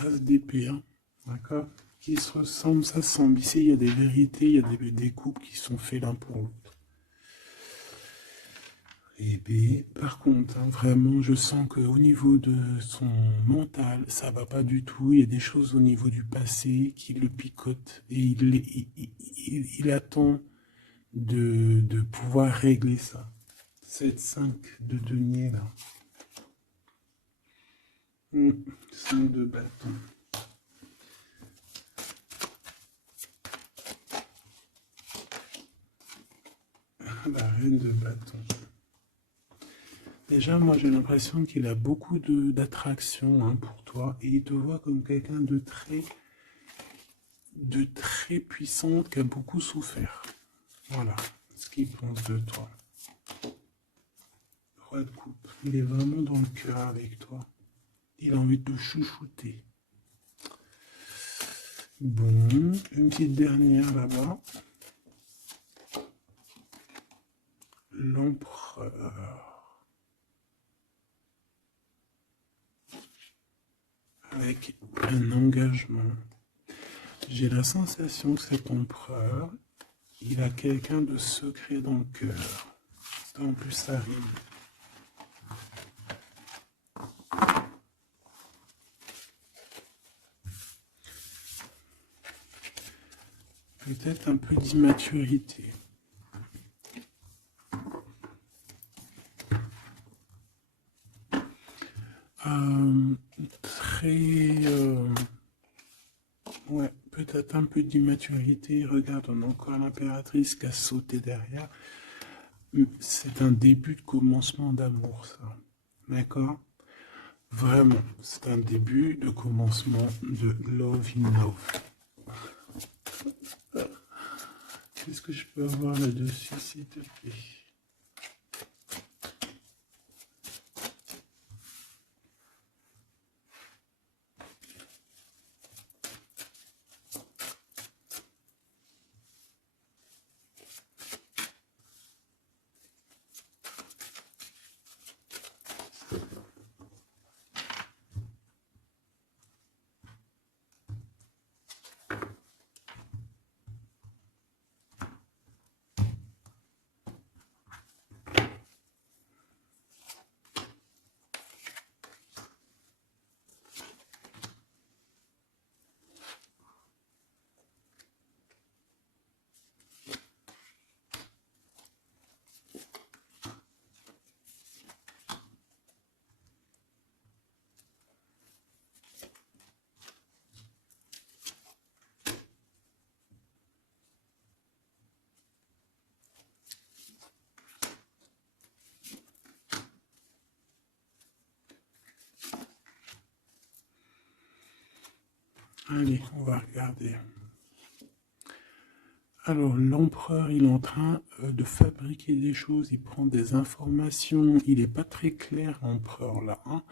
As d'épée, hein, d'accord? Qui se ressemblent, s'assemblent. Ici, il y a des vérités, il y a des couples qui sont faits l'un pour l'autre. Et bien, par contre, hein, vraiment, je sens qu'au niveau de son mental, ça va pas du tout. Il y a des choses au niveau du passé qui le picotent et il attend de pouvoir régler ça. 7-5 de denier là. 5 de bâton. reine de bâton. Déjà, moi, j'ai l'impression qu'il a beaucoup d'attraction hein, pour toi et il te voit comme quelqu'un de très puissante qui a beaucoup souffert. Voilà ce qu'il pense de toi. Roi de coupe, il est vraiment dans le cœur avec toi. Il a envie de te chouchouter. Bon, une petite dernière là-bas. L'empereur. Avec un engagement. J'ai la sensation que cet empereur, il a quelqu'un de secret dans le cœur. En plus, ça rime. Peut-être un peu d'immaturité. Ouais, peut-être un peu d'immaturité. Regarde, on a encore l'impératrice qui a sauté derrière. C'est un début de commencement d'amour, ça. D'accord? Vraiment, c'est un début de commencement de love in love. Qu'est-ce que je peux avoir là-dessus, s'il te plaît? Allez, on va regarder. Alors, l'empereur, il est en train de fabriquer des choses, il prend des informations, il n'est pas très clair, l'empereur, là. Hein.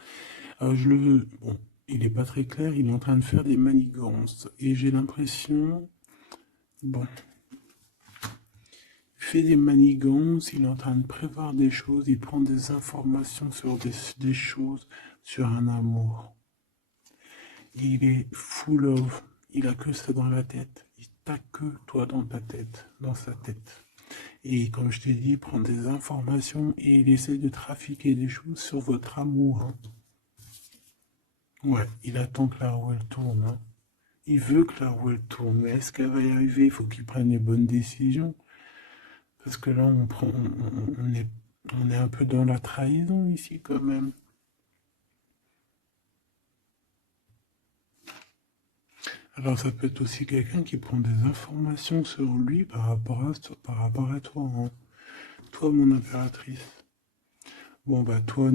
Bon, il n'est pas très clair, il est en train de faire des manigances. Et j'ai l'impression, bon, il fait des manigances, il est en train de prévoir des choses, il prend des informations sur des choses, sur un amour. Il est full of, il a que ça dans la tête. Il t'a que toi dans ta tête, dans sa tête. Et comme je t'ai dit, il prend des informations et il essaie de trafiquer des choses sur votre amour. Hein. Ouais, il attend que la roue elle tourne. Hein. Il veut que la roue elle tourne, mais est-ce qu'elle va y arriver? Il faut qu'il prenne les bonnes décisions. Parce que là, on est un peu dans la trahison ici quand même. Alors ça peut être aussi quelqu'un qui prend des informations sur lui par rapport à toi, hein. Toi, mon impératrice. Bon, bah toi,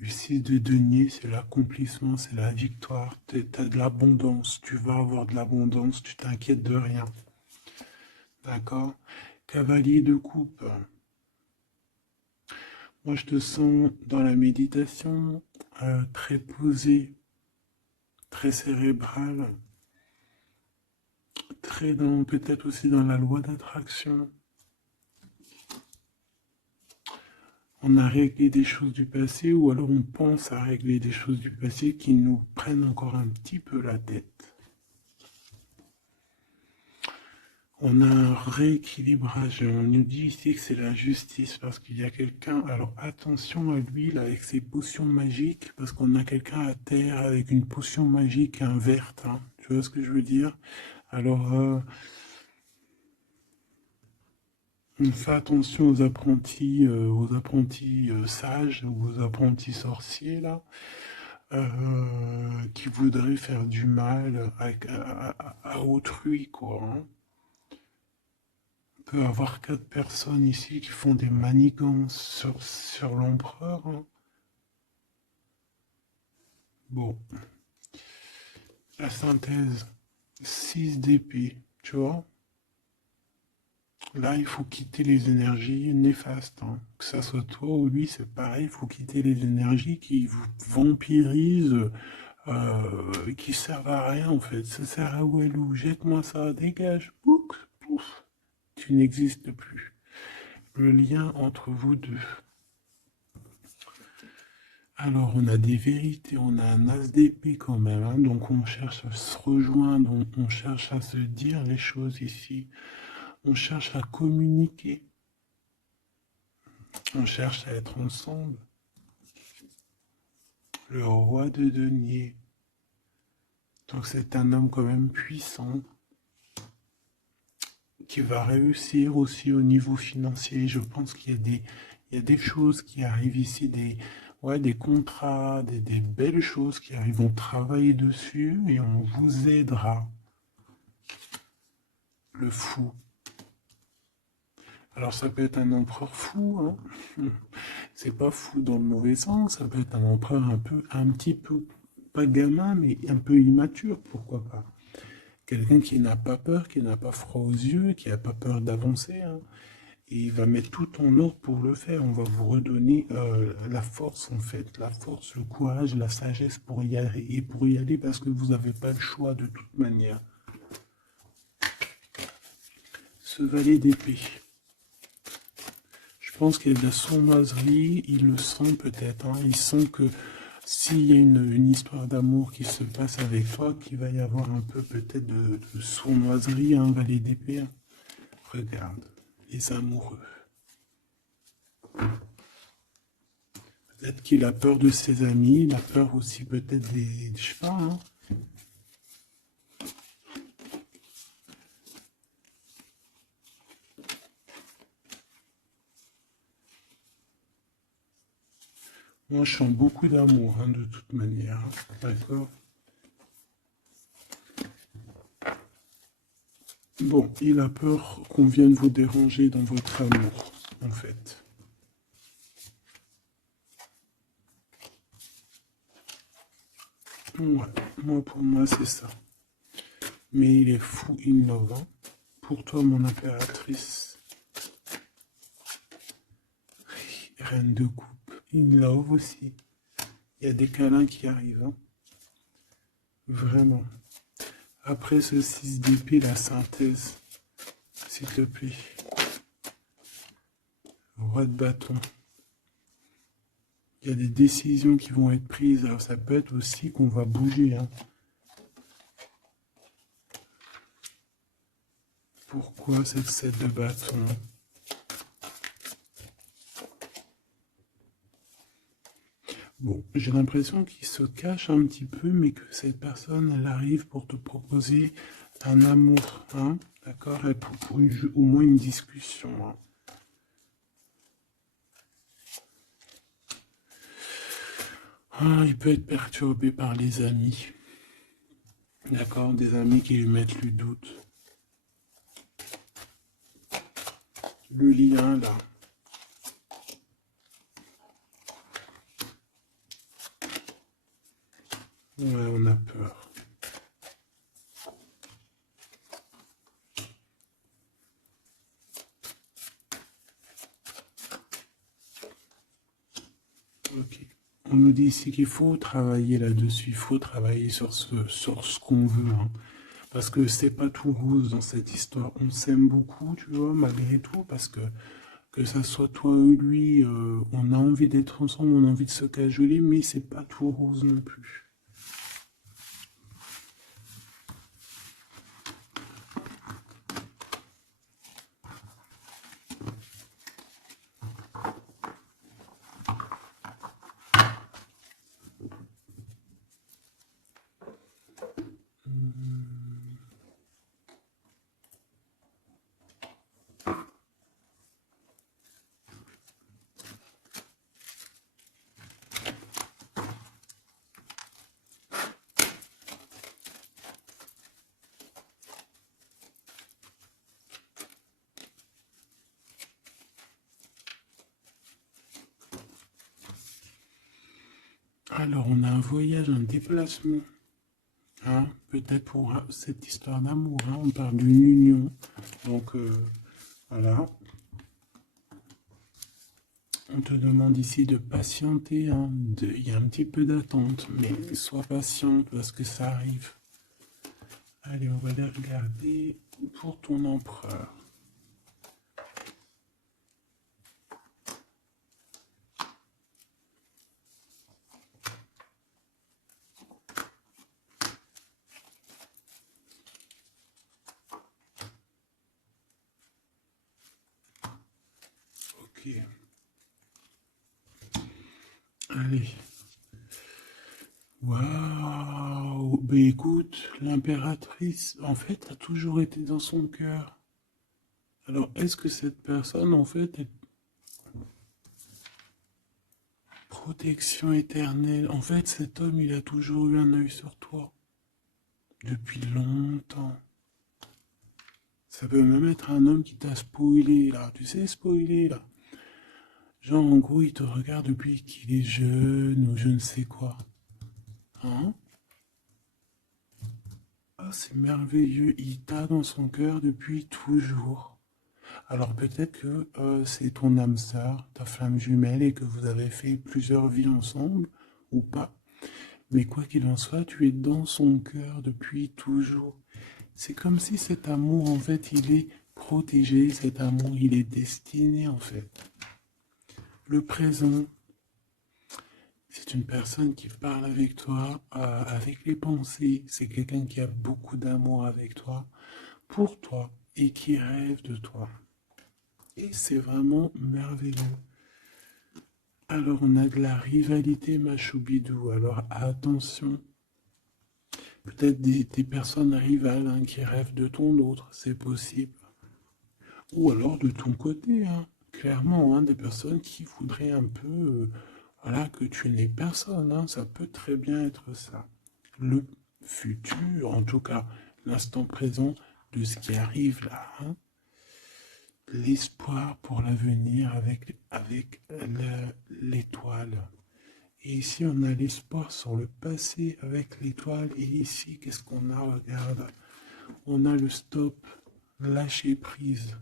6 de denier, c'est l'accomplissement, c'est la victoire. T'as de l'abondance, tu vas avoir de l'abondance, tu t'inquiètes de rien. D'accord? Cavalier de coupe. Moi, je te sens dans la méditation, très posé, très cérébral, très dans, peut-être aussi dans la loi d'attraction. On a réglé des choses du passé ou alors on pense à régler des choses du passé qui nous prennent encore un petit peu la tête. On a un rééquilibrage. On nous dit ici que c'est la justice parce qu'il y a quelqu'un. Alors attention à lui là avec ses potions magiques parce qu'on a quelqu'un à terre avec une potion magique verte. Hein. Tu vois ce que je veux dire? Alors on fait attention aux apprentis sages ou aux apprentis sorciers là. Qui voudraient faire du mal à autrui, quoi. Hein. peut avoir 4 personnes ici qui font des manigances sur l'empereur, hein. Bon, la synthèse, 6 d'épée, tu vois. Là, il faut quitter les énergies néfastes, hein. Que ça soit toi ou lui, c'est pareil, il faut quitter les énergies qui vous vampirisent, qui servent à rien en fait. Ça sert à Walou, jette-moi ça, dégage, pouf, pouf, tu n'existes plus. Le lien entre vous deux. Alors, on a des vérités, on a un as d'épée quand même, hein, donc on cherche à se rejoindre, on cherche à se dire les choses ici, on cherche à communiquer, on cherche à être ensemble. Le roi de denier. Donc c'est un homme quand même puissant qui va réussir aussi au niveau financier. Je pense il y a des choses qui arrivent ici, des contrats, des belles choses qui arrivent. On travaille dessus et on vous aidera. Le fou. Alors ça peut être un empereur fou, hein. C'est pas fou dans le mauvais sens, ça peut être un empereur un petit peu, pas gamin, mais un peu immature, pourquoi pas. Quelqu'un qui n'a pas peur, qui n'a pas froid aux yeux, qui n'a pas peur d'avancer, hein. Et il va mettre tout en ordre pour le faire. On va vous redonner la force, en fait. La force, le courage, la sagesse pour y aller. Et pour y aller parce que vous n'avez pas le choix de toute manière. Ce valet d'épée. Je pense qu'il y a de la sournoiserie. Il le sent peut-être, hein. Il sent que s'il y a une histoire d'amour qui se passe avec toi, qu'il va y avoir un peu peut-être de sournoiserie, un valet d'épée. Regarde, les amoureux. Peut-être qu'il a peur de ses amis, il a peur aussi peut-être des... Je sais pas, hein. Moi, je sens beaucoup d'amour, hein, de toute manière, hein. D'accord? Bon, il a peur qu'on vienne vous déranger dans votre amour, en fait. Ouais, moi, pour moi, c'est ça. Mais il est fou innovant. Pour toi, mon impératrice, reine de coupe, in love aussi. Il y a des câlins qui arrivent, hein. Vraiment. Après ce 6 d'épée, la synthèse, s'il te plaît. Roi de bâton. Il y a des décisions qui vont être prises. Alors ça peut être aussi qu'on va bouger, hein. Pourquoi cette 7 de bâton? Bon, j'ai l'impression qu'il se cache un petit peu, mais que cette personne, elle arrive pour te proposer un amour, hein, d'accord? Et pour au moins une discussion, hein. Ah, il peut être perturbé par les amis, d'accord? Des amis qui lui mettent le doute. Le lien, là. Ouais, on a peur. Ok. On nous dit ici qu'il faut travailler là-dessus, il faut travailler sur ce qu'on veut, hein. Parce que c'est pas tout rose dans cette histoire. On s'aime beaucoup, tu vois, malgré tout, parce que ça soit toi ou lui, on a envie d'être ensemble, on a envie de se cajoler, mais c'est pas tout rose non plus. Alors, on a un voyage, un déplacement. Hein, peut-être pour cette histoire d'amour. Hein, on parle d'une union. Donc, voilà. On te demande ici de patienter. Hein, il y a un petit peu d'attente, mais sois patiente parce que ça arrive. Allez, on va les regarder pour ton empereur. Ok. Allez. Waouh! Ben écoute, l'impératrice, en fait, a toujours été dans son cœur. Alors, est-ce que cette personne, en fait, est protection éternelle? En fait, cet homme, il a toujours eu un œil sur toi. Depuis longtemps. Ça peut même être un homme qui t'a spoilé, là. Tu sais, spoilé, là. Genre, en gros, il te regarde depuis qu'il est jeune ou je ne sais quoi. Hein? Ah, c'est merveilleux. Il t'a dans son cœur depuis toujours. Alors peut-être que c'est ton âme sœur, ta flamme jumelle, et que vous avez fait plusieurs vies ensemble, ou pas. Mais quoi qu'il en soit, tu es dans son cœur depuis toujours. C'est comme si cet amour, en fait, il est protégé, cet amour, il est destiné, en fait. Le présent, c'est une personne qui parle avec toi, avec les pensées. C'est quelqu'un qui a beaucoup d'amour avec toi, pour toi, et qui rêve de toi. Et c'est vraiment merveilleux. Alors on a de la rivalité, ma choubidou. Alors attention. Peut-être des personnes rivales hein, qui rêvent de ton autre, c'est possible. Ou alors de ton côté, hein, clairement, hein, des personnes qui voudraient un peu voilà, que tu n'aies personne. Hein, ça peut très bien être ça. Le futur, en tout cas l'instant présent de ce qui arrive là. Hein, l'espoir pour l'avenir avec l'étoile. Et ici, on a l'espoir sur le passé avec l'étoile. Et ici, qu'est-ce qu'on a? Regarde. On a le stop, lâcher prise.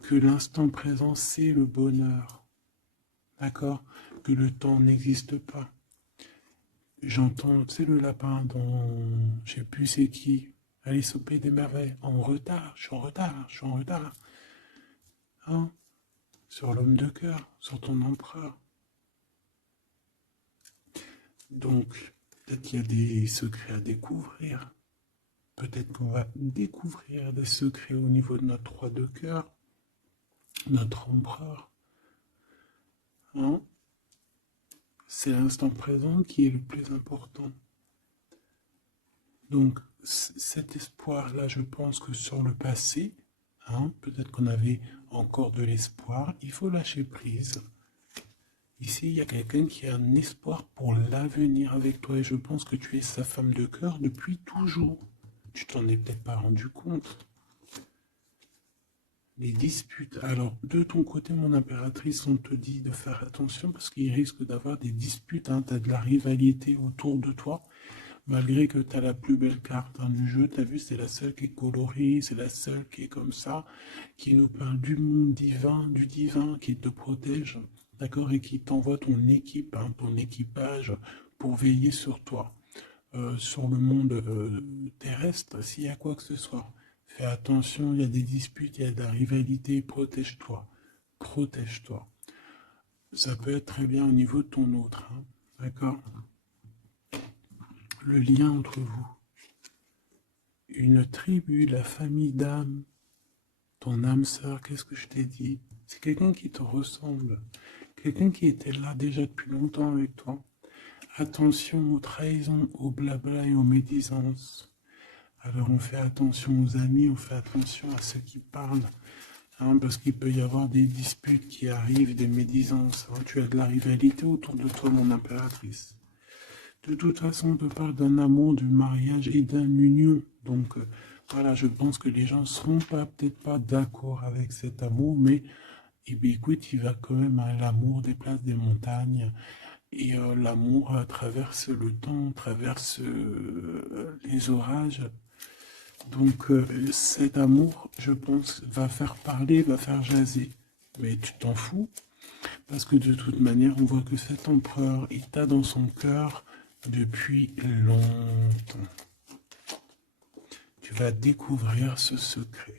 Que l'instant présent, c'est le bonheur. D'accord? Que le temps n'existe pas. J'entends, tu sais, le lapin dont je sais plus c'est qui. Alice au Pays des Merveilles. En retard, je suis en retard, je suis en retard. Hein? Sur l'homme de cœur, sur ton empereur. Donc, peut-être qu'il y a des secrets à découvrir. Peut-être qu'on va découvrir des secrets au niveau de notre roi de cœur, notre empereur. Hein? C'est l'instant présent qui est le plus important. Donc, cet espoir-là, je pense que sur le passé, hein, peut-être qu'on avait encore de l'espoir, il faut lâcher prise. Ici, il y a quelqu'un qui a un espoir pour l'avenir avec toi et je pense que tu es sa femme de cœur depuis toujours. Tu t'en es peut-être pas rendu compte. Les disputes. Alors, de ton côté, mon impératrice, on te dit de faire attention parce qu'il risque d'avoir des disputes. Hein. Tu as de la rivalité autour de toi, malgré que tu as la plus belle carte hein, du jeu. Tu as vu, c'est la seule qui est colorée, c'est la seule qui est comme ça, qui nous parle du monde divin, du divin, qui te protège, d'accord, et qui t'envoie ton équipe, hein, ton équipage pour veiller sur toi. Sur le monde terrestre, s'il y a quoi que ce soit. Fais attention, il y a des disputes, il y a de la rivalité, protège-toi. Protège-toi. Ça peut être très bien au niveau de ton autre, hein, d'accord? Le lien entre vous. Une tribu, la famille d'âme, ton âme sœur, qu'est-ce que je t'ai dit? C'est quelqu'un qui te ressemble, quelqu'un qui était là déjà depuis longtemps avec toi. Attention aux trahisons, aux blabla et aux médisances. Alors on fait attention aux amis, on fait attention à ceux qui parlent, hein, parce qu'il peut y avoir des disputes qui arrivent, des médisances. Hein. Tu as de la rivalité autour de toi, mon impératrice. De toute façon, on te parle d'un amour, du mariage et d'une union. Donc voilà, je pense que les gens ne seront peut-être pas d'accord avec cet amour, mais eh bien, écoute, il va quand même à l'amour des places des montagnes. Et l'amour traverse le temps, traverse les orages. Donc cet amour, je pense, va faire parler, va faire jaser. Mais tu t'en fous, parce que de toute manière, on voit que cet empereur, il t'a dans son cœur depuis longtemps. Tu vas découvrir ce secret.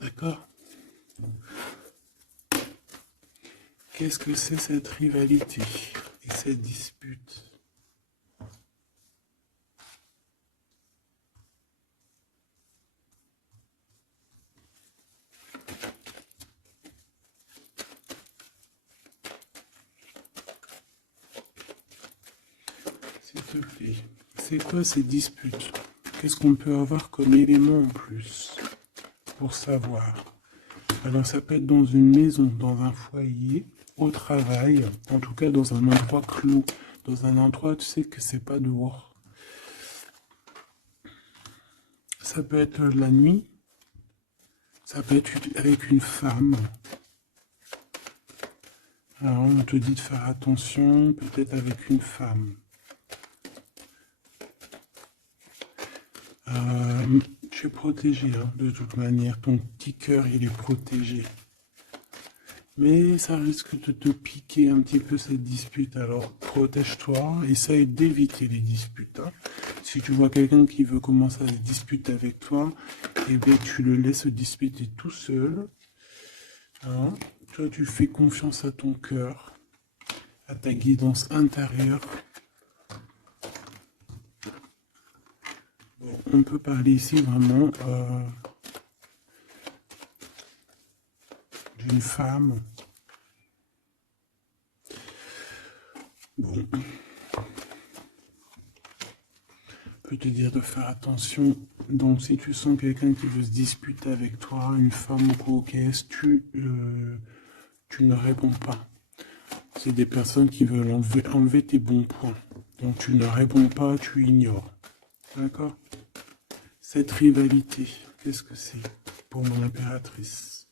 D'accord? Qu'est-ce que c'est cette rivalité et cette dispute? S'il te plaît, c'est quoi ces disputes? Qu'est-ce qu'on peut avoir comme élément en plus pour savoir? Alors ça peut être dans une maison, dans un foyer, au travail, en tout cas dans un endroit clos, dans un endroit tu sais que c'est pas dehors. Ça peut être la nuit, ça peut être avec une femme. Alors on te dit de faire attention, peut-être avec une femme. Tu es protégé, hein, de toute manière, ton petit cœur il est protégé. Mais ça risque de te piquer un petit peu cette dispute, alors protège-toi, essaye d'éviter les disputes. Hein. Si tu vois quelqu'un qui veut commencer à se disputer avec toi, eh bien tu le laisses se disputer tout seul. Hein. Toi tu fais confiance à ton cœur, à ta guidance intérieure. Bon, on peut parler ici vraiment d'une femme. Bon. Peut te dire de faire attention. Donc si tu sens quelqu'un qui veut se disputer avec toi, une femme ou quoi, qu'est-ce, tu ne réponds pas. C'est des personnes qui veulent enlever tes bons points. Donc tu ne réponds pas, tu ignores. D'accord? Cette rivalité, qu'est-ce que c'est pour mon impératrice?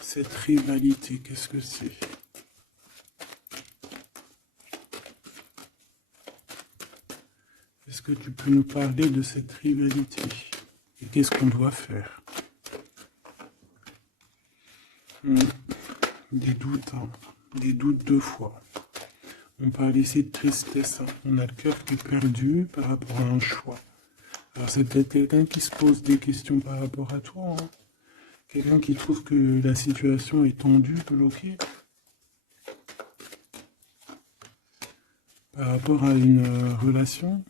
Cette rivalité, qu'est-ce que c'est? Est-ce que tu peux nous parler de cette rivalité? Et qu'est-ce qu'on doit faire? Des doutes, hein. Des doutes deux fois. On parle ici de tristesse. Hein. On a le cœur qui est perdu par rapport à un choix. Alors c'est peut-être quelqu'un qui se pose des questions par rapport à toi. Hein. Quelqu'un qui trouve que la situation est tendue, bloquée. Par rapport à une relation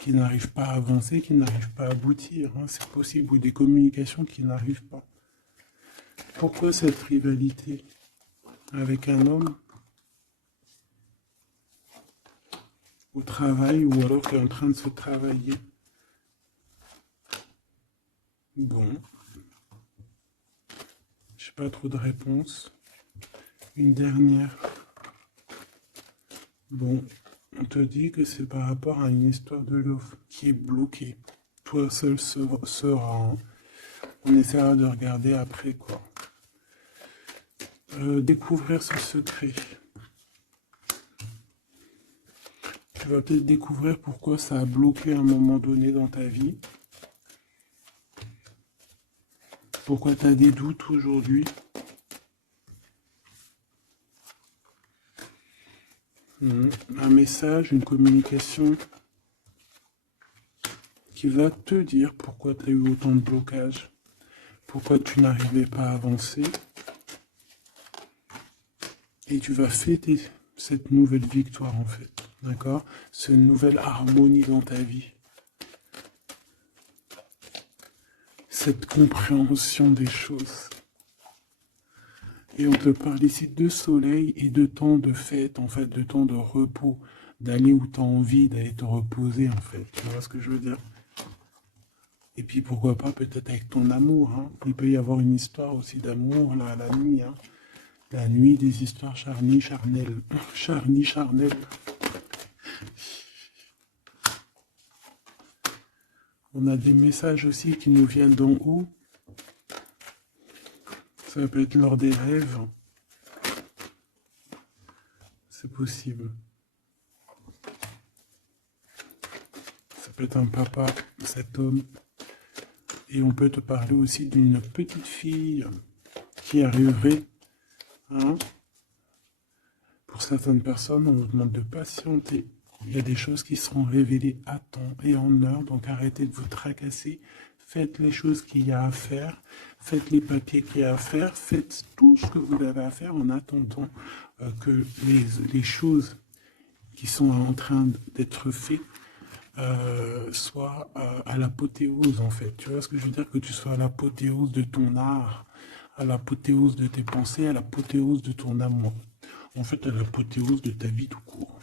qui n'arrive pas à avancer, qui n'arrive pas à aboutir. Hein. C'est possible. Ou des communications qui n'arrivent pas. Pourquoi cette rivalité avec un homme au travail ou alors qui est en train de se travailler? Bon, j'ai pas trop de réponses. Une dernière. Bon, on te dit que c'est par rapport à une histoire de love qui est bloquée. Toi seul sera. Hein. On essaiera de regarder après quoi. Découvrir ce secret. Tu vas peut-être découvrir pourquoi ça a bloqué à un moment donné dans ta vie. Pourquoi tu as des doutes aujourd'hui. Un message, une communication qui va te dire pourquoi tu as eu autant de blocages. Pourquoi tu n'arrivais pas à avancer. Et tu vas fêter cette nouvelle victoire en fait. D'accord? Cette nouvelle harmonie dans ta vie. Cette compréhension des choses. Et on te parle ici de soleil et de temps de fête, en fait, de temps de repos, d'aller où tu as envie d'aller te reposer, en fait. Tu vois ce que je veux dire? Et puis pourquoi pas peut-être avec ton amour. Hein. Il peut y avoir une histoire aussi d'amour là, la nuit. Hein. La nuit des histoires charnies, charnelles. Charnies, charnelles. On a des messages aussi qui nous viennent d'en haut. Ça peut être lors des rêves. C'est possible. Ça peut être un papa, cet homme. Et on peut te parler aussi d'une petite fille qui arriverait. Hein. Pour certaines personnes, on vous demande de patienter. Il y a des choses qui seront révélées à temps et en heure, donc arrêtez de vous tracasser. Faites les choses qu'il y a à faire, faites les papiers qu'il y a à faire, faites tout ce que vous avez à faire en attendant que les choses qui sont en train d'être faites soient à l'apothéose en fait. Tu vois ce que je veux dire? Que tu sois à l'apothéose de ton art, à l'apothéose de tes pensées, à l'apothéose de ton amour. En fait, à l'apothéose de ta vie tout court.